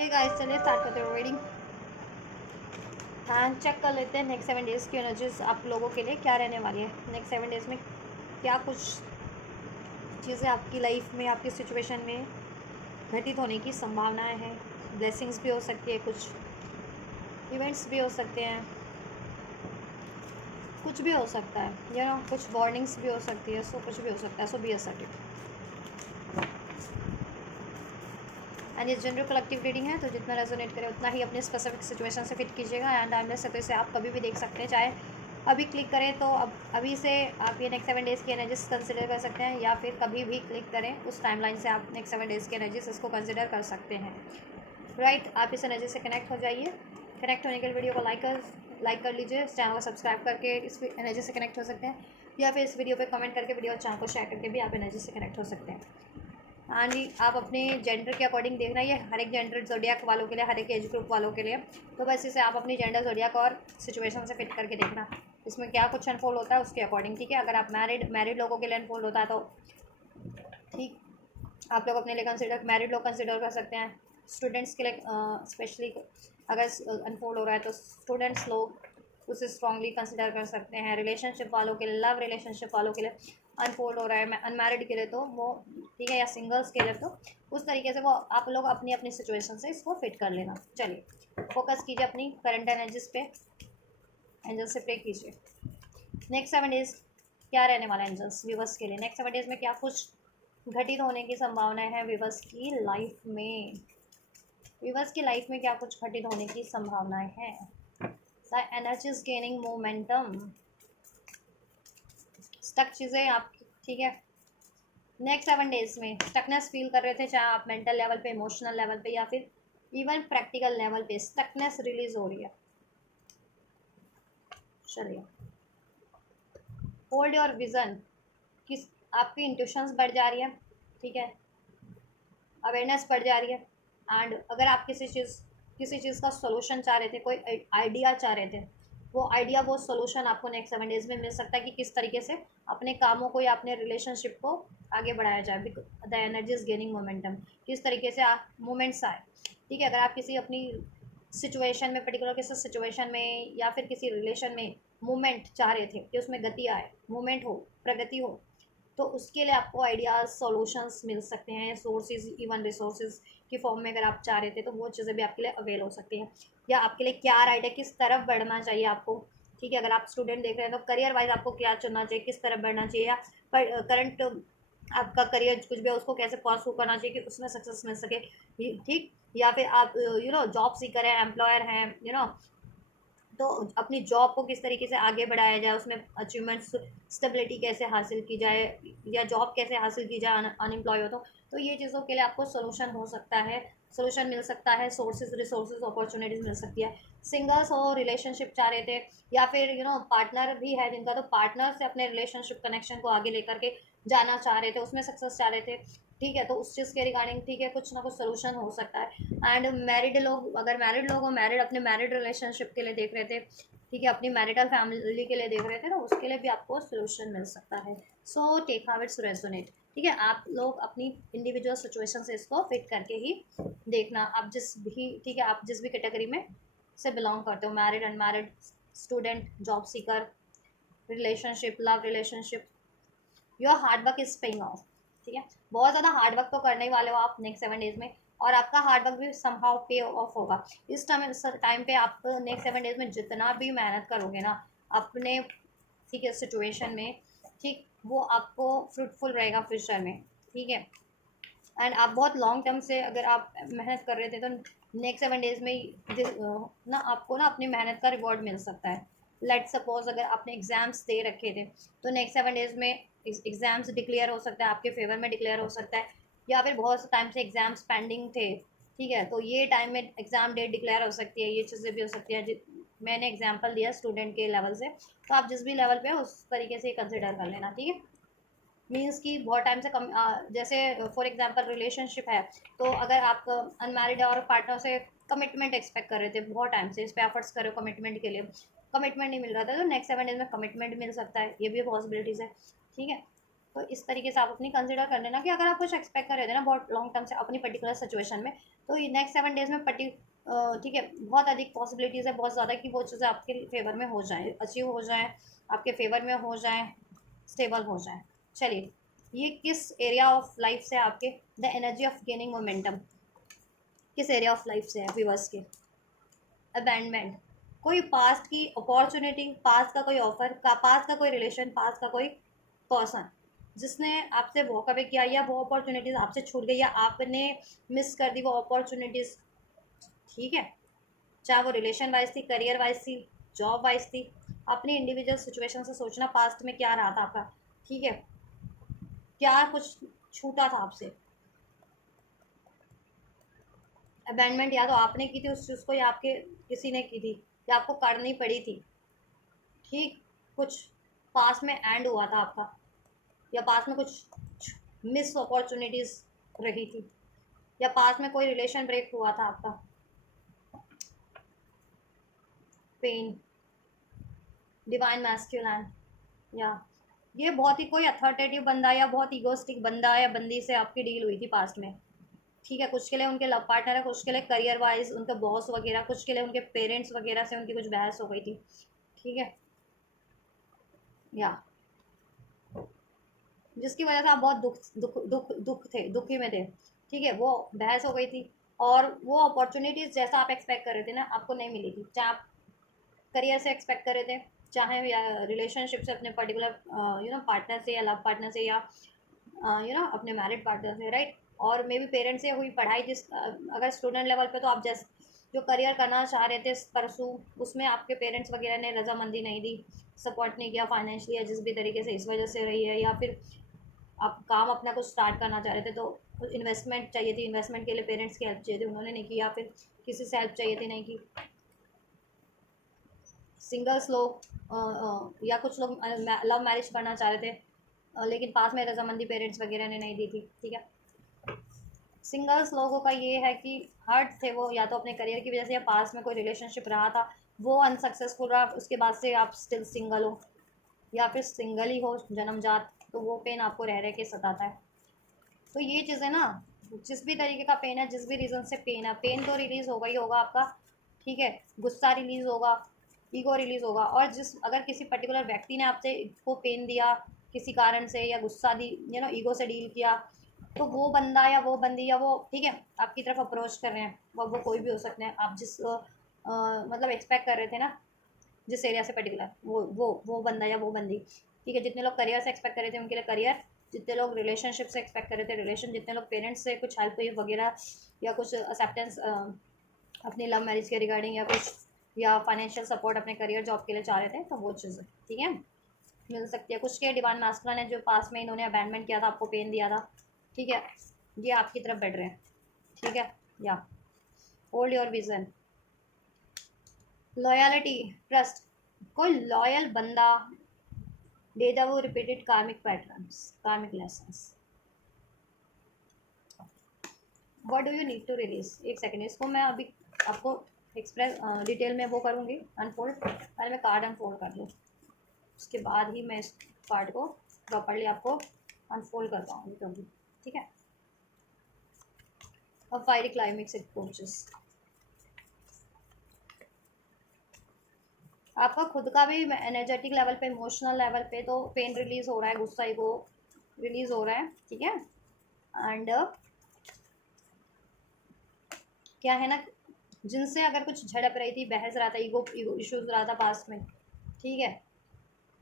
Guys चलिए start करते हैं रीडिंग। हाँ, चेक कर लेते हैं नेक्स्ट 7 डेज़ की एनर्जीज आप लोगों के लिए क्या रहने वाली है। नेक्स्ट 7 डेज़ में क्या कुछ चीज़ें आपकी लाइफ में, आपकी सिचुएशन में घटित होने की संभावनाएं हैं। ब्लेसिंग्स भी हो सकती है, कुछ इवेंट्स भी हो सकते हैं, कुछ भी हो सकता है, कुछ वार्निंग्स भी हो सकती है। सो कुछ भी हो सकता है। So B assertive. एंड ये जनरल कलेक्टिव रीडिंग है, तो जितना रेजोनेट करे उतना ही अपने स्पेसिफिक सिचुएशन से फिट कीजिएगा। एंड टाइमलेस है तो इसे आप कभी भी देख सकते हैं, चाहे अभी क्लिक करें तो अब अभी से आप ये नेक्स्ट 7 डेज़ की एनर्जीज कंसिडर कर सकते हैं, या फिर कभी भी क्लिक करें उस टाइमलाइन से आप नेक्स्ट 7 डेज़ की एनर्जीज इसको कंसिडर कर सकते हैं। राइट, आप इस एनर्जी से कनेक्ट हो जाइए। कनेक्ट होने के लिए वीडियो को लाइक कर लीजिए। चैनल को सब्सक्राइब करके इस एनर्जी से कनेक्ट हो सकते हैं, या फिर इस वीडियो पे कमेंट करके वीडियो और चैनल को शेयर करके भी आप एनर्जी से कनेक्ट हो सकते हैं। हाँ जी, आप अपने जेंडर के अकॉर्डिंग देखना, ये हर एक जेंडर ज़ोडियाक वालों के लिए, हर एक एज ग्रुप वालों के लिए। तो बस इसे आप अपनी जेंडर ज़ोडियाक और सिचुएशन से फिट करके देखना, इसमें क्या कुछ अनफोल्ड होता है उसके अकॉर्डिंग। ठीक है, अगर आप मैरिड लोगों के लिए अनफोल्ड होता है तो ठीक, आप लोग अपने लिए कंसिडर, मैरिड लोग कंसिडर कर सकते हैं। स्टूडेंट्स के लिए स्पेशली अगर अनफोल्ड हो रहा है तो स्टूडेंट्स लोग उसे स्ट्रांगली कंसिडर कर सकते हैं। रिलेशनशिप वालों के लिए, लव रिलेशनशिप वालों के लिए अनफोल्ड हो रहा है, अनमैरिड के लिए तो वो ठीक है, या सिंगल्स के लिए तो उस तरीके से वो आप लोग अपनी अपनी सिचुएशन से इसको फिट कर लेना। चलिए फोकस कीजिए अपनी करंट एनर्जीज पे, एंजल से प्रे कीजिए। नेक्स्ट 7 डेज क्या रहने वाला है एंजल्स व्यूवर्स के लिए। नेक्स्ट 7 डेज में क्या कुछ घटित होने की संभावनाएं हैं व्यूवर्स की लाइफ में। व्यूवर्स की लाइफ में क्या कुछ घटित होने की संभावनाएं हैं। The energy is gaining momentum. Stuck चीज़ें आप, ठीक है, नेक्स्ट 7 डेज में स्टकनेस फील कर रहे थे, चाहे आप मेंटल लेवल पे, इमोशनल लेवल पे, या फिर इवन प्रैक्टिकल लेवल पे स्टकनेस रिलीज हो रही है। चलिए, होल्ड योर विजन, किस आपकी इंट्यूशंस बढ़ जा रही है, ठीक है, अवेयरनेस बढ़ जा रही है। एंड अगर आप किसी चीज़ का सोल्यूशन चाह रहे थे, कोई आइडिया चाह रहे थे, वो आइडिया, वो सोल्यूशन आपको नेक्स्ट 7 डेज में मिल सकता है कि किस तरीके से अपने कामों को या अपने रिलेशनशिप को आगे बढ़ाया जाए। The energy is gaining momentum, किस तरीके से मोमेंट्स आए। ठीक है, अगर आप किसी अपनी सिचुएशन में, पर्टिकुलर किसी सिचुएशन में या फिर किसी रिलेशन में मूवमेंट चाह रहे थे कि उसमें गति आए, मूवमेंट हो, प्रगति हो, तो उसके लिए आपको आइडियाज़, सॉल्यूशंस मिल सकते हैं। सोर्सेज, इवन रिसोर्सेज की फॉर्म में अगर आप चाह रहे थे तो वो चीज़ें भी आपके लिए अवेल हो सकती हैं। या आपके लिए क्या राइट है, किस तरफ बढ़ना चाहिए आपको। ठीक है, अगर आप स्टूडेंट देख रहे हैं तो करियर वाइज आपको क्या चुनना चाहिए, किस तरफ बढ़ना चाहिए, या करंट आपका करियर कुछ भी है उसको कैसे परस्यू करना चाहिए कि उसमें सक्सेस मिल सके। ठीक, या फिर आप जॉब सीकर हैं, एम्प्लॉयर हैं, तो अपनी जॉब को किस तरीके से आगे बढ़ाया जाए, उसमें अचीवमेंट्स, स्टेबिलिटी कैसे हासिल की जाए, या जॉब कैसे हासिल की जाए अनएम्प्लॉय हो तो ये चीज़ों के लिए आपको सोल्यूशन हो सकता है, सोल्यूशन मिल सकता है, सोर्सेज, रिसोर्सेज, अपॉर्चुनिटीज़ मिल सकती है। सिंगल्स हो, रिलेशनशिप चाह रहे थे, या फिर पार्टनर भी है जिनका, तो पार्टनर से अपने रिलेशनशिप कनेक्शन को आगे लेकर के जाना चाह रहे थे, उसमें सक्सेस चाह रहे थे। ठीक है, तो उस चीज़ के रिगार्डिंग, ठीक है, कुछ ना कुछ सोल्यूशन हो सकता है। एंड मैरिड लोग, अगर मैरिड लोग हो, मैरिड, अपने मैरिड रिलेशनशिप के लिए देख रहे थे, ठीक है, अपनी मैरिटल फैमिली के लिए देख रहे थे, तो उसके लिए भी आपको सोल्यूशन मिल सकता है। So take how it's resonate. ठीक है, आप लोग अपनी इंडिविजुअल सिचुएशन से इसको फिट करके ही देखना। आप जिस भी, ठीक है, आप जिस भी कैटेगरी में से बिलोंग करते हो, married, unmarried, student, job seeker, relationship, love relationship, your hard work is paying off. ठीक है, बहुत ज़्यादा हार्ड वर्क तो करने ही वाले हो आप नेक्स्ट 7 डेज में, और आपका हार्ड वर्क भी समहाउ पे ऑफ होगा। इस टाइम पे आप नेक्स्ट 7 डेज में जितना भी मेहनत करोगे ना अपने, ठीक है, सिचुएशन में, ठीक, वो आपको फ्रूटफुल रहेगा फ्यूचर में। ठीक है, एंड आप बहुत लॉन्ग टर्म से अगर आप मेहनत कर रहे थे तो नेक्स्ट 7 डेज में ना आपको ना अपनी मेहनत का रिवॉर्ड मिल सकता है। लेट सपोज अगर आपने एग्ज़ाम्स दे रखे थे तो नेक्स्ट 7 डेज में एग्ज़ाम्स डिक्लेयर हो सकता है, आपके फेवर में डिक्लेयर हो सकता है, या फिर बहुत से टाइम से एग्ज़ाम्स पेंडिंग थे, ठीक है, तो ये टाइम में एग्ज़ाम डेट डिक्लेयर हो सकती है। ये चीज़ें भी हो सकती है। मैंने एग्जाम्पल दिया स्टूडेंट के लेवल से, तो आप जिस भी लेवल पे हो उस तरीके से कंसिडर कर लेना। ठीक है, मीन्स कि बहुत टाइम से जैसे फॉर एग्जांपल रिलेशनशिप है, तो अगर आप अनमैरिड और पार्टनर से कमिटमेंट एक्सपेक्ट कर रहे थे, बहुत टाइम से इस पे एफर्ट्स कर रहे हो कमिटमेंट के लिए, कमिटमेंट नहीं मिल रहा था, तो नेक्स्ट 7 डेज में कमिटमेंट मिल सकता है, ये भी पॉसिबिलिटीज़ है। ठीक है, तो इस तरीके से आप अपनी कंसिडर कर लेना कि अगर आप कुछ एक्सपेक्ट कर रहे थे ना बहुत लॉन्ग टर्म से अपनी पर्टिकुलर सिचुएशन में, तो ये नेक्स्ट 7 डेज में ठीक है, बहुत अधिक पॉसिबिलिटीज़ है, बहुत ज़्यादा, कि वो चीज़ें आपके फेवर में हो जाएँ, अचीव हो जाएँ, आपके फेवर में हो जाएँ, स्टेबल हो जाएँ। चलिए, ये किस एरिया ऑफ लाइफ से आपके the energy of gaining momentum किस एरिया ऑफ लाइफ से है व्यूअर्स के? अबैंडमेंट, कोई पास्ट की अपॉर्चुनिटी, पास्ट का कोई ऑफर का, पास्ट का कोई रिलेशन, पास्ट का कोई पर्सन जिसने आपसे वॉक अवे किया, या वो अपॉर्चुनिटीज़ आपसे छूट गई, या आपने मिस कर दी वो अपॉर्चुनिटीज़। ठीक है, चाहे वो रिलेशन वाइज थी, करियर वाइज थी, जॉब वाइज थी, अपनी इंडिविजुअल सिचुएशन से सोचना पास्ट में क्या रहा था आपका। ठीक है, क्या कुछ छूटा था आपसे। अबैंडमेंट या तो आपने की थी उस चीज़ को, या आपके किसी ने की थी, या आपको करनी पड़ी थी। ठीक, कुछ पास में एंड हुआ था आपका, या पास में कुछ मिस अपॉर्चुनिटीज़ रही थी, या पास में कोई रिलेशन ब्रेक हुआ था आपका। पेन, डिवाइन मैस्कुलिन, या ये बहुत ही कोई अथॉरिटेटिव बंदा या बहुत ईगोस्टिक बंदा या बंदी से आपकी डील हुई थी पास्ट में। ठीक है, कुछ के लिए उनके लव पार्टनर है, कुछ के लिए करियर वाइज उनके बॉस वगैरह, कुछ के लिए उनके पेरेंट्स वगैरह से उनकी कुछ बहस हो गई थी। ठीक है, या जिसकी वजह से आप बहुत दुख थे, दुखी में थे। ठीक है, वो बहस हो गई थी, और वो अपॉर्चुनिटीज़ जैसा आप एक्सपेक्ट कर रहे थे ना, आपको नहीं मिली थी। चाहे आप करियर से एक्सपेक्ट कर रहे थे, चाहे या रिलेशनशिप से अपने पर्टिकुलर पार्टनर से, या लव पार्टनर से, या अपने मैरिड पार्टनर से, राइट। और मे बी पेरेंट्स से हुई पढ़ाई, अगर स्टूडेंट लेवल पे, तो आप जैसे जो करियर करना चाह रहे थे परसू, उसमें आपके पेरेंट्स वगैरह ने रजामंदी नहीं दी, सपोर्ट नहीं किया फाइनेंशियली, या जिस भी तरीके से इस वजह से रही है, या फिर आप काम अपना कुछ स्टार्ट करना चाह रहे थे, तो इन्वेस्टमेंट चाहिए थी, इन्वेस्टमेंट के लिए पेरेंट्स की हेल्प चाहिए थी, उन्होंने नहीं की, या फिर किसी से हेल्प चाहिए थी, नहीं की। सिंगल्स लोग या कुछ लोग लव मैरिज करना चाह रहे थे, लेकिन पास में रजामंदी पेरेंट्स वगैरह ने नहीं दी थी। ठीक है, सिंगल्स लोगों का ये है कि हर्ट थे वो, या तो अपने करियर की वजह से, या पास में कोई रिलेशनशिप रहा था वो अनसक्सेसफुल रहा, उसके बाद से आप स्टिल सिंगल हो, या फिर सिंगल ही हो जन्मजात, तो वो पेन आपको रह रह के सताता है। तो ये चीज़ें ना, जिस भी तरीके का पेन है, जिस भी रीज़न से पेन है, पेन तो रिलीज़ होगा ही होगा आपका। ठीक है, गुस्सा रिलीज़ होगा, ईगो रिलीज़ होगा, और जिस अगर किसी पर्टिकुलर व्यक्ति ने आपसे को पेन दिया किसी कारण से, या गुस्सा दी, ईगो से डील किया, तो वो बंदा या वो बंदी, या वो, ठीक है, आपकी तरफ अप्रोच कर रहे हैं, वो कोई भी हो सकते हैं, आप जिस मतलब एक्सपेक्ट कर रहे थे ना, जिस एरिया से पर्टिकुलर, वो बंदा या वो बंदी। ठीक है, जितने लोग करियर से एक्सपेक्ट कर रहे थे उनके लिए करियर, जितने लोग रिलेशनशिप से एक्सपेक्ट कर रहे थे रिलेशन, जितने लोग पेरेंट्स से कुछ हेल्प हुई वगैरह, या कुछ एक्सेप्टेंस अपनी लव मैरिज के रिगार्डिंग, या कुछ, या फाइनेंशियल सपोर्ट अपने करियर जॉब के लिए चाह रहे थे, तो वो चीज़, ठीक है, मिल सकती है। कुछ के डिवाइन मास्कुलिन है, जो पास में इन्होंने अबैंडमेंट किया था, आपको पेन दिया था। ठीक है, ये आपकी तरफ बढ़ रहे हैं। ठीक है, या hold your vision, loyalty, trust, कोई लॉयल बंदा, deja vu repeated karmic patterns, karmic lessons. What do you need to release, एक सेकेंड, इसको मैं अभी आपको एक्सप्रेस डिटेल में वो करूँगी अनफोल्ड, पहले मैं कार्ड अनफोल्ड कर लूँ, उसके बाद ही मैं इस कार्ड को प्रॉपरली आपको अनफोल्ड कर पाऊँगी क्योंकि, ठीक है। अब फायरी क्लाइमेक्स इट कोचेस, आपका खुद का भी एनर्जेटिक लेवल पे, इमोशनल लेवल पे तो पेन रिलीज हो रहा है, गुस्सा को रिलीज हो रहा है। ठीक है, एंड क्या है ना, जिनसे अगर कुछ झड़प रही थी, बहस रहा था, ईगो इश्यूज रहा था पास में। ठीक है,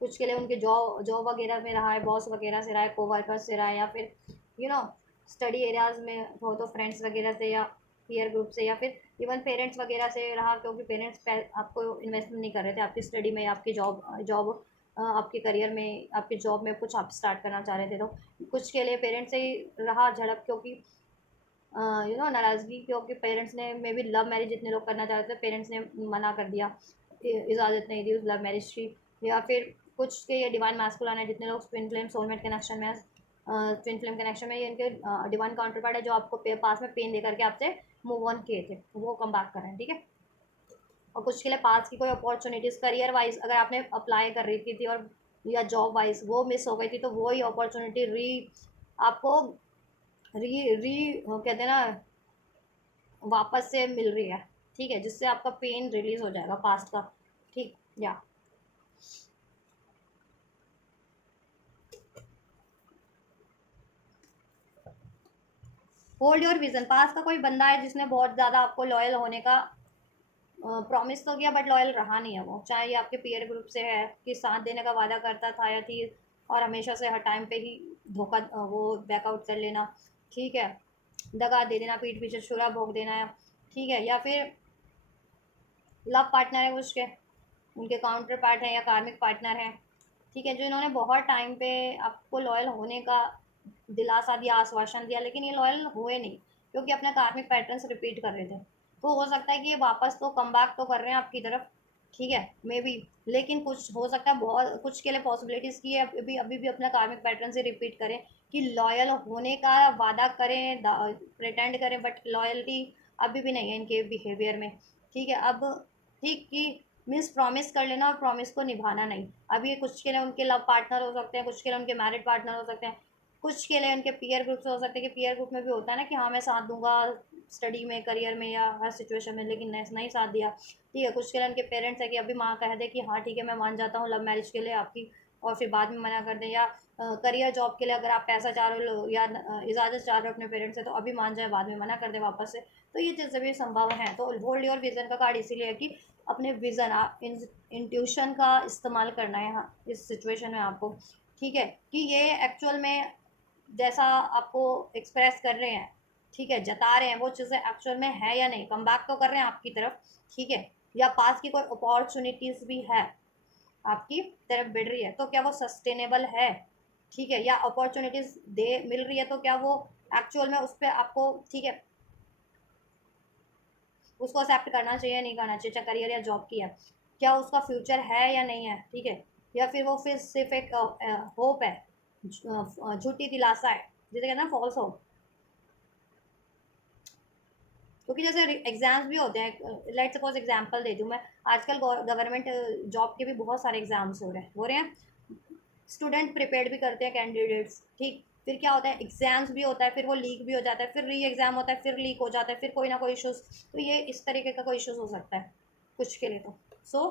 कुछ के लिए उनके जॉब जॉब वगैरह में रहा है, बॉस वगैरह से रहा है, कोवर्कर्स से रहा है, या फिर यू नो स्टडी एरियाज में हो तो फ्रेंड्स वगैरह से, या पीयर ग्रुप से, या फिर इवन पेरेंट्स वगैरह से रहा, क्योंकि पेरेंट्स आपको इन्वेस्टमेंट नहीं कर रहे थे आपकी स्टडी में, आपकी जॉब जॉब आपके करियर में, आपके जॉब में कुछ आप स्टार्ट करना चाह रहे थे, तो कुछ के लिए पेरेंट्स से ही रहा झड़प, क्योंकि नाराज़गी, क्योंकि पेरेंट्स ने मे बी लव मैरिज जितने लोग करना चाहते थे, पेरेंट्स ने मना कर दिया, इजाज़त नहीं दी उस लव मैरिज की। या फिर कुछ के ये डिवाइन मैस्कुलिन है, जितने लोग ट्विन फ्लेम सोलमेट कनेक्शन में, ट्विन फ्लेम कनेक्शन में, ये इनके डिवाइन काउंटर पार्ट है, जो आपको पास में पेन दे करके आपसे मूव ऑन किए थे, वो कम बैक कर रहे हैं। ठीक है, और कुछ के लिए पास की कोई अपॉर्चुनिटीज़ करियर वाइज, अगर आपने अप्लाई कर रही थी और या जॉब वाइज वो मिस हो गई थी, तो वो ही अपॉर्चुनिटी आपको कहते हैं ना, वापस से मिल रही है। ठीक है, जिससे आपका पेन रिलीज हो जाएगा पास्ट का। ठीक, या होल्ड योर विजन। पास का कोई बंदा है जिसने बहुत ज़्यादा आपको लॉयल होने का प्रॉमिस तो किया, बट लॉयल रहा नहीं है वो, चाहे ये आपके पीयर ग्रुप से है कि साथ देने का वादा करता था या थी, और हमेशा से हर टाइम पे ही धोखा वो बैकआउट कर लेना। ठीक है, दगा दे देना, पीठ पीछे छुरा भोंक देना है। ठीक है, या फिर लव पार्टनर है कुछ के, उनके काउंटर पार्ट है या कार्मिक पार्टनर है। ठीक है, जो इन्होंने बहुत टाइम पे आपको लॉयल होने का दिलासा दिया, आश्वासन दिया, लेकिन ये लॉयल हुए नहीं, क्योंकि अपने कार्मिक पैटर्न्स रिपीट कर रहे थे। तो हो सकता है कि ये वापस तो कम बैक तो कर रहे हैं आपकी तरफ। ठीक है, मे बी, लेकिन कुछ हो सकता है, बहुत कुछ के लिए पॉसिबिलिटीज़ की है अभी भी अपना कार्मिक पैटर्न से रिपीट करें, कि लॉयल होने का वादा करें, प्रिटेंड करें, बट लॉयल्टी अभी भी नहीं है इनके बिहेवियर में। ठीक है, अब ठीक कि मीन्स प्रॉमिस कर लेना और प्रॉमिस को निभाना नहीं। अभी कुछ के लिए उनके लव पार्टनर हो सकते हैं, कुछ के लिए उनके मैरिड पार्टनर हो सकते हैं, कुछ के लिए उनके पीयर ग्रुप से हो सकते हैं, कि पीयर ग्रुप में भी होता है ना कि हाँ मैं साथ दूंगा स्टडी में, करियर में या हर सिचुएशन में, लेकिन नहीं साथ दिया। ठीक है, कुछ के लिए उनके पेरेंट्स है कि अभी माँ कह दे कि हाँ ठीक है मैं मान जाता हूँ लव मैरिज के लिए आपकी, और फिर बाद में मना कर दें, या करियर जॉब के लिए अगर आप पैसा चाह रहे हो या इजाज़त चाह रहे हो अपने पेरेंट्स से, तो अभी मान जाए बाद में मना कर दे वापस से। तो ये चीज़ें भी संभव है। तो होल्ड योर विजन का कार्ड इसीलिए है कि अपने विजन, आप इंट्यूशन का इस्तेमाल करना है यहाँ इस सिचुएशन में आपको। ठीक है, कि ये एक्चुअल में जैसा आपको एक्सप्रेस कर रहे हैं, ठीक है, जता रहे हैं, वो चीज़ें एक्चुअल में है या नहीं, कम बैक तो कर रहे हैं आपकी तरफ। ठीक है, या पास की कोई अपॉर्चुनिटीज़ भी है आपकी तरफ बढ़ रही है, तो क्या वो सस्टेनेबल है। ठीक है, या अपॉर्चुनिटीज़ दे मिल रही है, तो क्या वो एक्चुअल में उस पर आपको, ठीक है, उसको एक्सेप्ट करना चाहिए नहीं करना चाहिए, चाहे करियर या जॉब की है, क्या उसका फ्यूचर है या नहीं है। ठीक है, या फिर वो फिर सिर्फ एक होप है, झूठी दिलासा है, जिसे कहना फॉल्स होप। क्योंकि जैसे एग्जाम्स भी होते हैं, लेट सपोज एग्जांपल दे दूं मैं, आजकल गवर्नमेंट जॉब के भी बहुत सारे एग्जाम्स हो रहे हैं, स्टूडेंट प्रिपेयर भी करते हैं कैंडिडेट्स। ठीक, फिर क्या होता है, एग्जाम्स भी होता है, फिर वो लीक भी हो जाता है, फिर री एग्ज़ाम होता है, फिर लीक हो जाता है, फिर कोई ना कोई इशूज़। तो ये इस तरीके का कोई इशूज़ हो सकता है कुछ के लिए। तो सो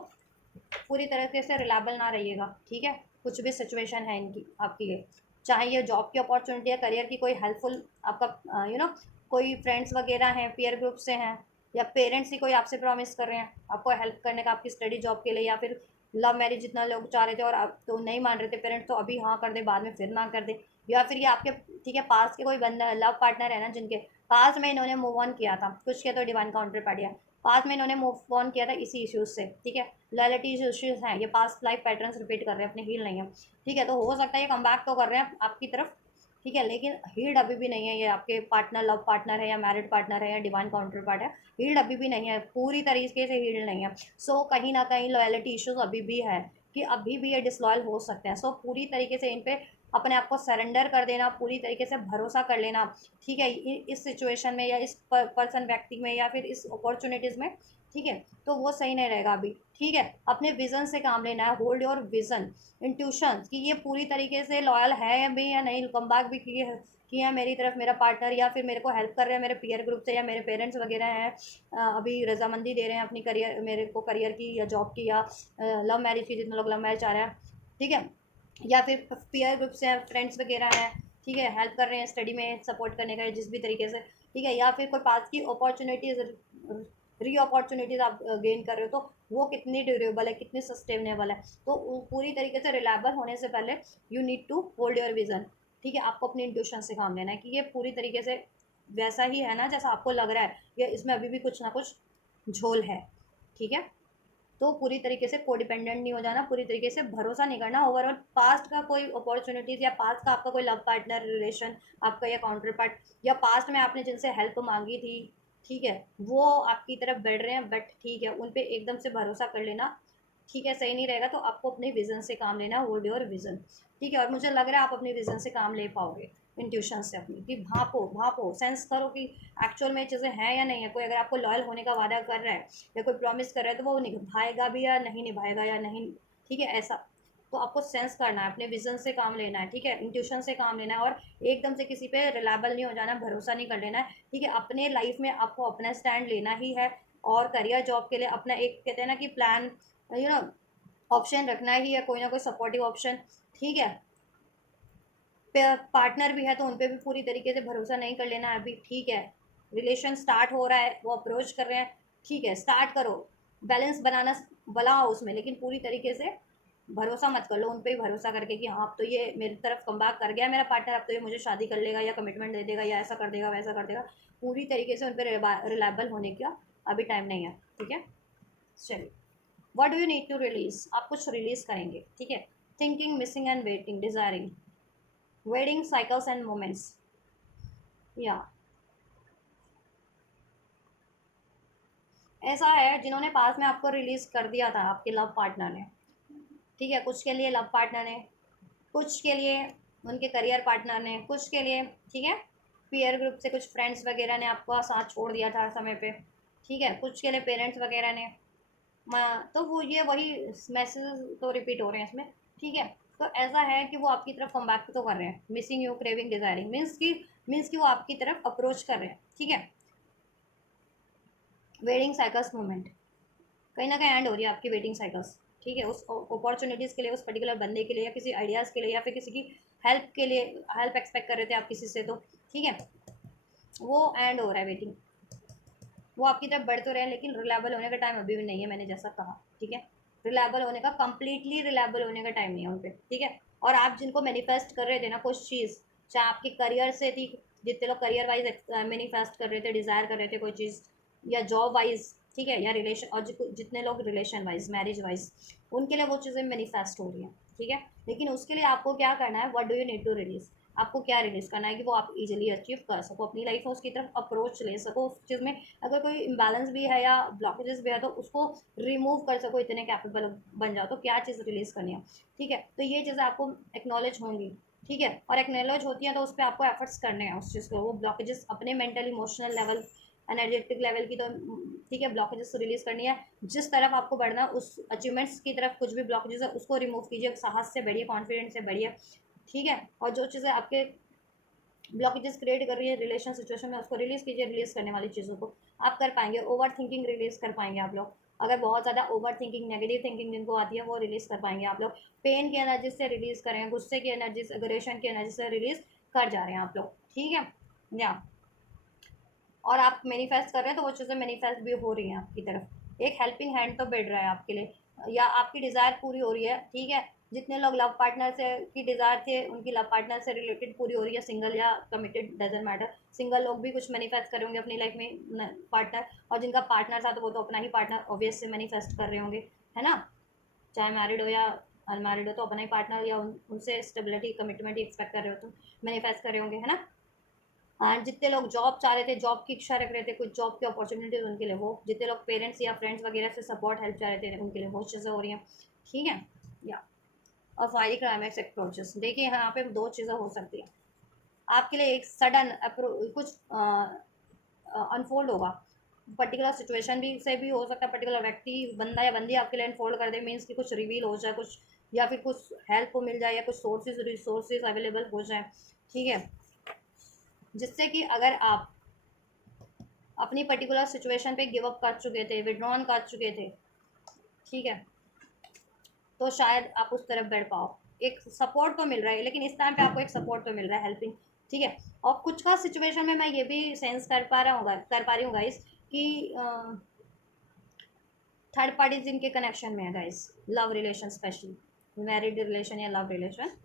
पूरी तरीके से रिलायबल ना रहिएगा। ठीक है, कुछ भी सिचुएशन है इनकी आपके लिए, चाहे ये जॉब की अपॉर्चुनिटी या करियर की कोई हेल्पफुल आपका कोई फ्रेंड्स वगैरह हैं, पीयर ग्रुप से हैं, या पेरेंट्स ही कोई आपसे प्रॉमिस कर रहे हैं आपको हेल्प करने का आपकी स्टडी जॉब के लिए, या फिर लव मैरिज जितना लोग चाह रहे थे और आप तो नहीं मान रहे थे पेरेंट्स, तो अभी हाँ कर दे, बाद में फिर ना कर दे। या फिर ये आपके, ठीक है, पास के कोई बंदा लव पार्टनर है ना, जिनके पास में इन्होंने मूव ऑन किया था, कुछ के तो डिवाइन काउंटर पार्टी है, पास में इन्होंने मूव ऑन किया था इसी इश्यूज से। ठीक है, लॉयल्टी इश्यूज हैं, ये पास्ट लाइफ पैटर्न्स रिपीट कर रहे हैं, अपने हील नहीं है। ठीक है, तो हो सकता है ये कम बैक तो कर रहे हैं आपकी तरफ। ठीक है, लेकिन हील्ड अभी भी नहीं है, ये आपके पार्टनर लव पार्टनर है या मैरिड पार्टनर है या डिवाइन काउंटर पार्ट है, हील्ड अभी भी नहीं है, पूरी तरीके से हील्ड नहीं है। सो कहीं ना कहीं लॉयल्टी इश्यूज अभी भी है, कि अभी भी ये डिसलॉयल हो सकते हैं। सो पूरी तरीके से इन पे अपने आप को सरेंडर कर देना, पूरी तरीके से भरोसा कर लेना। ठीक है, इस सिचुएशन में या इस पर्सन व्यक्ति में या फिर इस अपॉर्चुनिटीज़ में, ठीक है, तो वो सही नहीं रहेगा अभी। ठीक है, अपने विजन से काम लेना है, होल्ड योर विजन, इंट्यूशन, कि ये पूरी तरीके से लॉयल है भी या नहीं, कम बैक भी किए हैं मेरी तरफ मेरा पार्टनर, या फिर मेरे को हेल्प कर रहे हैं मेरे पीयर ग्रुप से, या मेरे पेरेंट्स वगैरह हैं अभी रजामंदी दे रहे हैं अपनी करियर, मेरे को करियर की या जॉब की, या लव मैरिज की, जितने लोग लव मैरिज चाह रहे हैं। ठीक है, या फिर पीयर ग्रुप से फ्रेंड्स वगैरह हैं, ठीक है, हेल्प कर रहे हैं स्टडी में, सपोर्ट करने का जिस भी तरीके से। ठीक है, या फिर कोई पास की अपॉर्चुनिटीज़, री अपॉर्चुनिटीज़ आप गेन कर रहे हो, तो वो कितनी ड्यूरेबल है, कितनी सस्टेनेबल है। तो पूरी तरीके से रिलायबल होने से पहले you need to hold your vision. ठीक है, आपको अपनी इंट्यूशन से काम लेना है कि ये पूरी तरीके से वैसा ही है ना जैसा आपको लग रहा है, या इसमें अभी भी कुछ ना कुछ झोल है। ठीक है, तो पूरी तरीके से कोडिपेंडेंट नहीं हो जाना, पूरी तरीके से भरोसा नहीं करना ओवरऑल पास्ट का कोई अपॉर्चुनिटीज़, या पास्ट का आपका कोई लव पार्टनर रिलेशन आपका, या काउंटर पार्ट, या पास्ट में आपने जिनसे हेल्प मांगी थी, ठीक है, वो आपकी तरफ बढ़ रहे हैं, बट ठीक है उन पर एकदम से भरोसा कर लेना, ठीक है, सही नहीं रहेगा। तो आपको अपने विज़न से काम लेना, होल्ड योर विज़न। ठीक है, और मुझे लग रहा है आप अपने विज़न से काम ले पाओगे, इंट्यूशन से अपनी, कि भापो भापो सेंस करो कि एक्चुअल में चीज़ें हैं या नहीं है। कोई अगर आपको लॉयल होने का वादा कर रहा है या कोई प्रॉमिस कर रहा है, तो वो निभाएगा भी या नहीं निभाएगा या नहीं। ठीक है, ऐसा। तो आपको सेंस करना है, अपने विजन से काम लेना है, ठीक है, इंट्यूशन से काम लेना है, और एकदम से किसी पे रिलायबल नहीं हो जाना, भरोसा नहीं कर लेना है, ठीक है। अपने लाइफ में आपको अपना स्टैंड लेना ही है, और करियर जॉब के लिए अपना एक कहते हैं ना कि प्लान, ऑप्शन रखना ही है, कोई ना कोई सपोर्टिव ऑप्शन, ठीक है। पार्टनर भी है तो उन पर भी पूरी तरीके से भरोसा नहीं कर लेना अभी, ठीक है। रिलेशन स्टार्ट हो रहा है, वो अप्रोच कर रहे हैं, ठीक है, स्टार्ट करो, बैलेंस बनाओ उसमें, लेकिन पूरी तरीके से भरोसा मत कर लो उन पर ही भरोसा करके कि हाँ अब तो ये मेरी तरफ कम बैक कर गया मेरा पार्टनर, अब तो ये मुझे शादी कर लेगा या कमिटमेंट दे देगा या ऐसा कर देगा वैसा कर देगा। पूरी तरीके से उन पर रिलायबल होने का अभी टाइम नहीं है, ठीक है। चलिए, what do you need to release, आप कुछ रिलीज करेंगे, ठीक है। Thinking, missing and waiting, desiring, wedding cycles and moments, या ऐसा है जिन्होंने पास में आपको रिलीज कर दिया था आपके लव पार्टनर ने, ठीक है। कुछ के लिए लव पार्टनर ने, कुछ के लिए उनके करियर पार्टनर ने, कुछ के लिए, ठीक है, पीयर ग्रुप से कुछ फ्रेंड्स वगैरह ने आपको साथ छोड़ दिया था समय पे, ठीक है। कुछ के लिए पेरेंट्स वगैरह ने, तो वो ये वही मैसेज तो रिपीट हो रहे हैं इसमें, ठीक है। तो ऐसा है कि वो आपकी तरफ कम बैक तो कर रहे हैं, missing you, craving, desiring, means कि वो आपकी तरफ अप्रोच कर रहे हैं, ठीक है। वेडिंग साइकिल्स मूवमेंट, कहीं ना कहीं एंड हो रही है आपकी वेटिंग साइकिल्स, ठीक है। उस अपॉर्चुनिटीज़ के लिए, उस पर्टिकुलर बंदे के लिए, या किसी आइडियाज़ के लिए, या फिर किसी की हेल्प के लिए, हेल्प एक्सपेक्ट कर रहे थे आप किसी से, तो ठीक है, वो एंड हो रहा है वेटिंग। वो आपकी तरफ बढ़ तो रहे हैं, लेकिन रिलायबल होने का टाइम अभी भी नहीं है, मैंने जैसा कहा, ठीक है। रिलायबल होने का, कंप्लीटली रिलायबल होने का टाइम नहीं है उन पर, ठीक है। और आप जिनको मैनिफेस्ट कर रहे थे ना कुछ चीज़, चाहे आपके करियर से थी, जितने लोग करियर वाइज मैनिफेस्ट कर रहे थे, डिज़ायर कर रहे थे कोई चीज़, या जॉब वाइज, ठीक है, या रिलेशन, और जितने लोग रिलेशन वाइज, मैरिज वाइज, उनके लिए वो चीज़ें मैनिफेस्ट हो रही हैं, ठीक है। लेकिन उसके लिए आपको क्या करना है, what do you need to release, आपको क्या रिलीज करना है कि वो आप इजीली अचीव कर सको अपनी लाइफ में, उसकी तरफ अप्रोच ले सको उस चीज़ में। अगर कोई इम्बैलेंस भी है या ब्लॉकेजेस भी है तो उसको रिमूव कर सको, इतने कैपेबल बन जाओ, तो क्या चीज़ रिलीज करनी है, ठीक है। तो ये चीज़ें आपको एक्नॉलेज होंगी, ठीक है, और एक्नॉलेज होती हैं तो उस पर आपको एफर्ट्स करने हैं उस चीज़ को, वो ब्लॉकेजेस अपने mental emotional level, energetic level की, तो ठीक है, ब्लॉकेजेस रिलीज करनी है। जिस तरफ आपको बढ़ना है उस अचीवमेंट्स की तरफ, कुछ भी ब्लॉकेजेस है उसको रिमूव कीजिए, साहस से बढ़िए, कॉन्फिडेंस से बढ़िए, ठीक है। और जो चीज़ें आपके ब्लॉकेजेस क्रिएट कर रही है रिलेशन सिचुएशन में, उसको रिलीज कीजिए, रिलीज करने वाली चीज़ों को आप कर पाएंगे। ओवर थिंकिंग रिलीज कर पाएंगे आप लोग, अगर बहुत ज़्यादा ओवर थिंकिंग, नेगेटिव थिंकिंग जिनको आती है वो रिलीज कर पाएंगे आप लोग। पेन की एनर्जी से रिलीज करें, गुस्से की एनर्जी से, अग्रेशन की एनर्जी से रिलीज कर जा रहे हैं आप लोग, ठीक है, या और आप मैनिफेस्ट कर रहे हैं तो वो चीज़ें मैनिफेस्ट भी हो रही हैं आपकी तरफ, एक हेल्पिंग हैंड तो बढ़ रहा है आपके लिए, या आपकी डिज़ायर पूरी हो रही है, ठीक है। जितने लोग लव पार्टनर से की डिज़ायर थे उनकी लव पार्टनर से रिलेटेड पूरी हो रही है, सिंगल या कमिटेड डजेंट मैटर, सिंगल लोग भी कुछ मैनिफेस्ट कर रहे होंगे अपनी लाइफ में पार्टनर, और जिनका पार्टनर था तो वो तो अपना ही पार्टनर ऑब्वियस से मैनिफेस्ट कर रहे होंगे, है ना। चाहे मैरिड हो या अनमैरिड हो तो अपना ही पार्टनर या उनसे स्टेबिलिटी, कमिटमेंट ही एक्सपेक्ट कर रहे हो, तो मैनिफेस्ट कर रहे होंगे, है ना। एंड जितने लोग जॉब चाह रहे थे, जॉब की इच्छा रख रहे थे, कुछ जॉब की अपॉर्चुनिटीज उनके लिए, वो जितने लोग पेरेंट्स या फ्रेंड्स वगैरह से सपोर्ट हेल्प चाह रहे थे उनके लिए वो चीज़ें हो रही हैं, ठीक है, या और फायरी क्लाइमैक्स अप्रोचेस, देखिए यहाँ पे दो चीज़ें हो सकती हैं आपके लिए, एक सडन कुछ अनफोल्ड होगा, पर्टिकुलर सिचुएशन भी से भी हो सकता है, पर्टिकुलर व्यक्ति, बंदा या बंदी आपके लिए अनफोल्ड कर दे, मीन्स कि कुछ रिवील हो जाए कुछ, या फिर कुछ हेल्प को मिल जाए, या कुछ रिसोर्सेज अवेलेबल हो जाए, ठीक है, जिससे कि अगर आप अपनी पर्टिकुलर सिचुएशन पे गिव अप कर चुके थे, विड्रॉन कर चुके थे, ठीक है, तो शायद आप उस तरफ बढ़ पाओ, एक सपोर्ट तो मिल रहा है, लेकिन इस टाइम पे आपको एक सपोर्ट तो मिल रहा है, हेल्पिंग, ठीक है। और कुछ का सिचुएशन में मैं ये भी सेंस कर पा रही हूँ गाइस कि थर्ड पार्टी जिनके कनेक्शन में है guys, love relation specially, married relation या लव रिलेशन,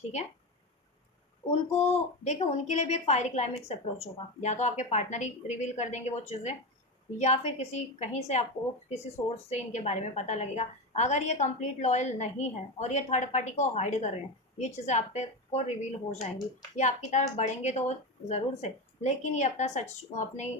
ठीक है, उनको देखो, उनके लिए भी एक फायरी क्लाइमेक्स अप्रोच होगा, या तो आपके पार्टनर ही रिवील कर देंगे वो चीज़ें, या फिर किसी कहीं से आपको किसी सोर्स से इनके बारे में पता लगेगा। अगर ये कंप्लीट लॉयल नहीं है और ये थर्ड पार्टी को हाइड कर रहे हैं, ये चीज़ें आप पे को रिवील हो जाएंगी, ये आपकी तरफ बढ़ेंगे तो ज़रूर से, लेकिन ये अपना सच अपने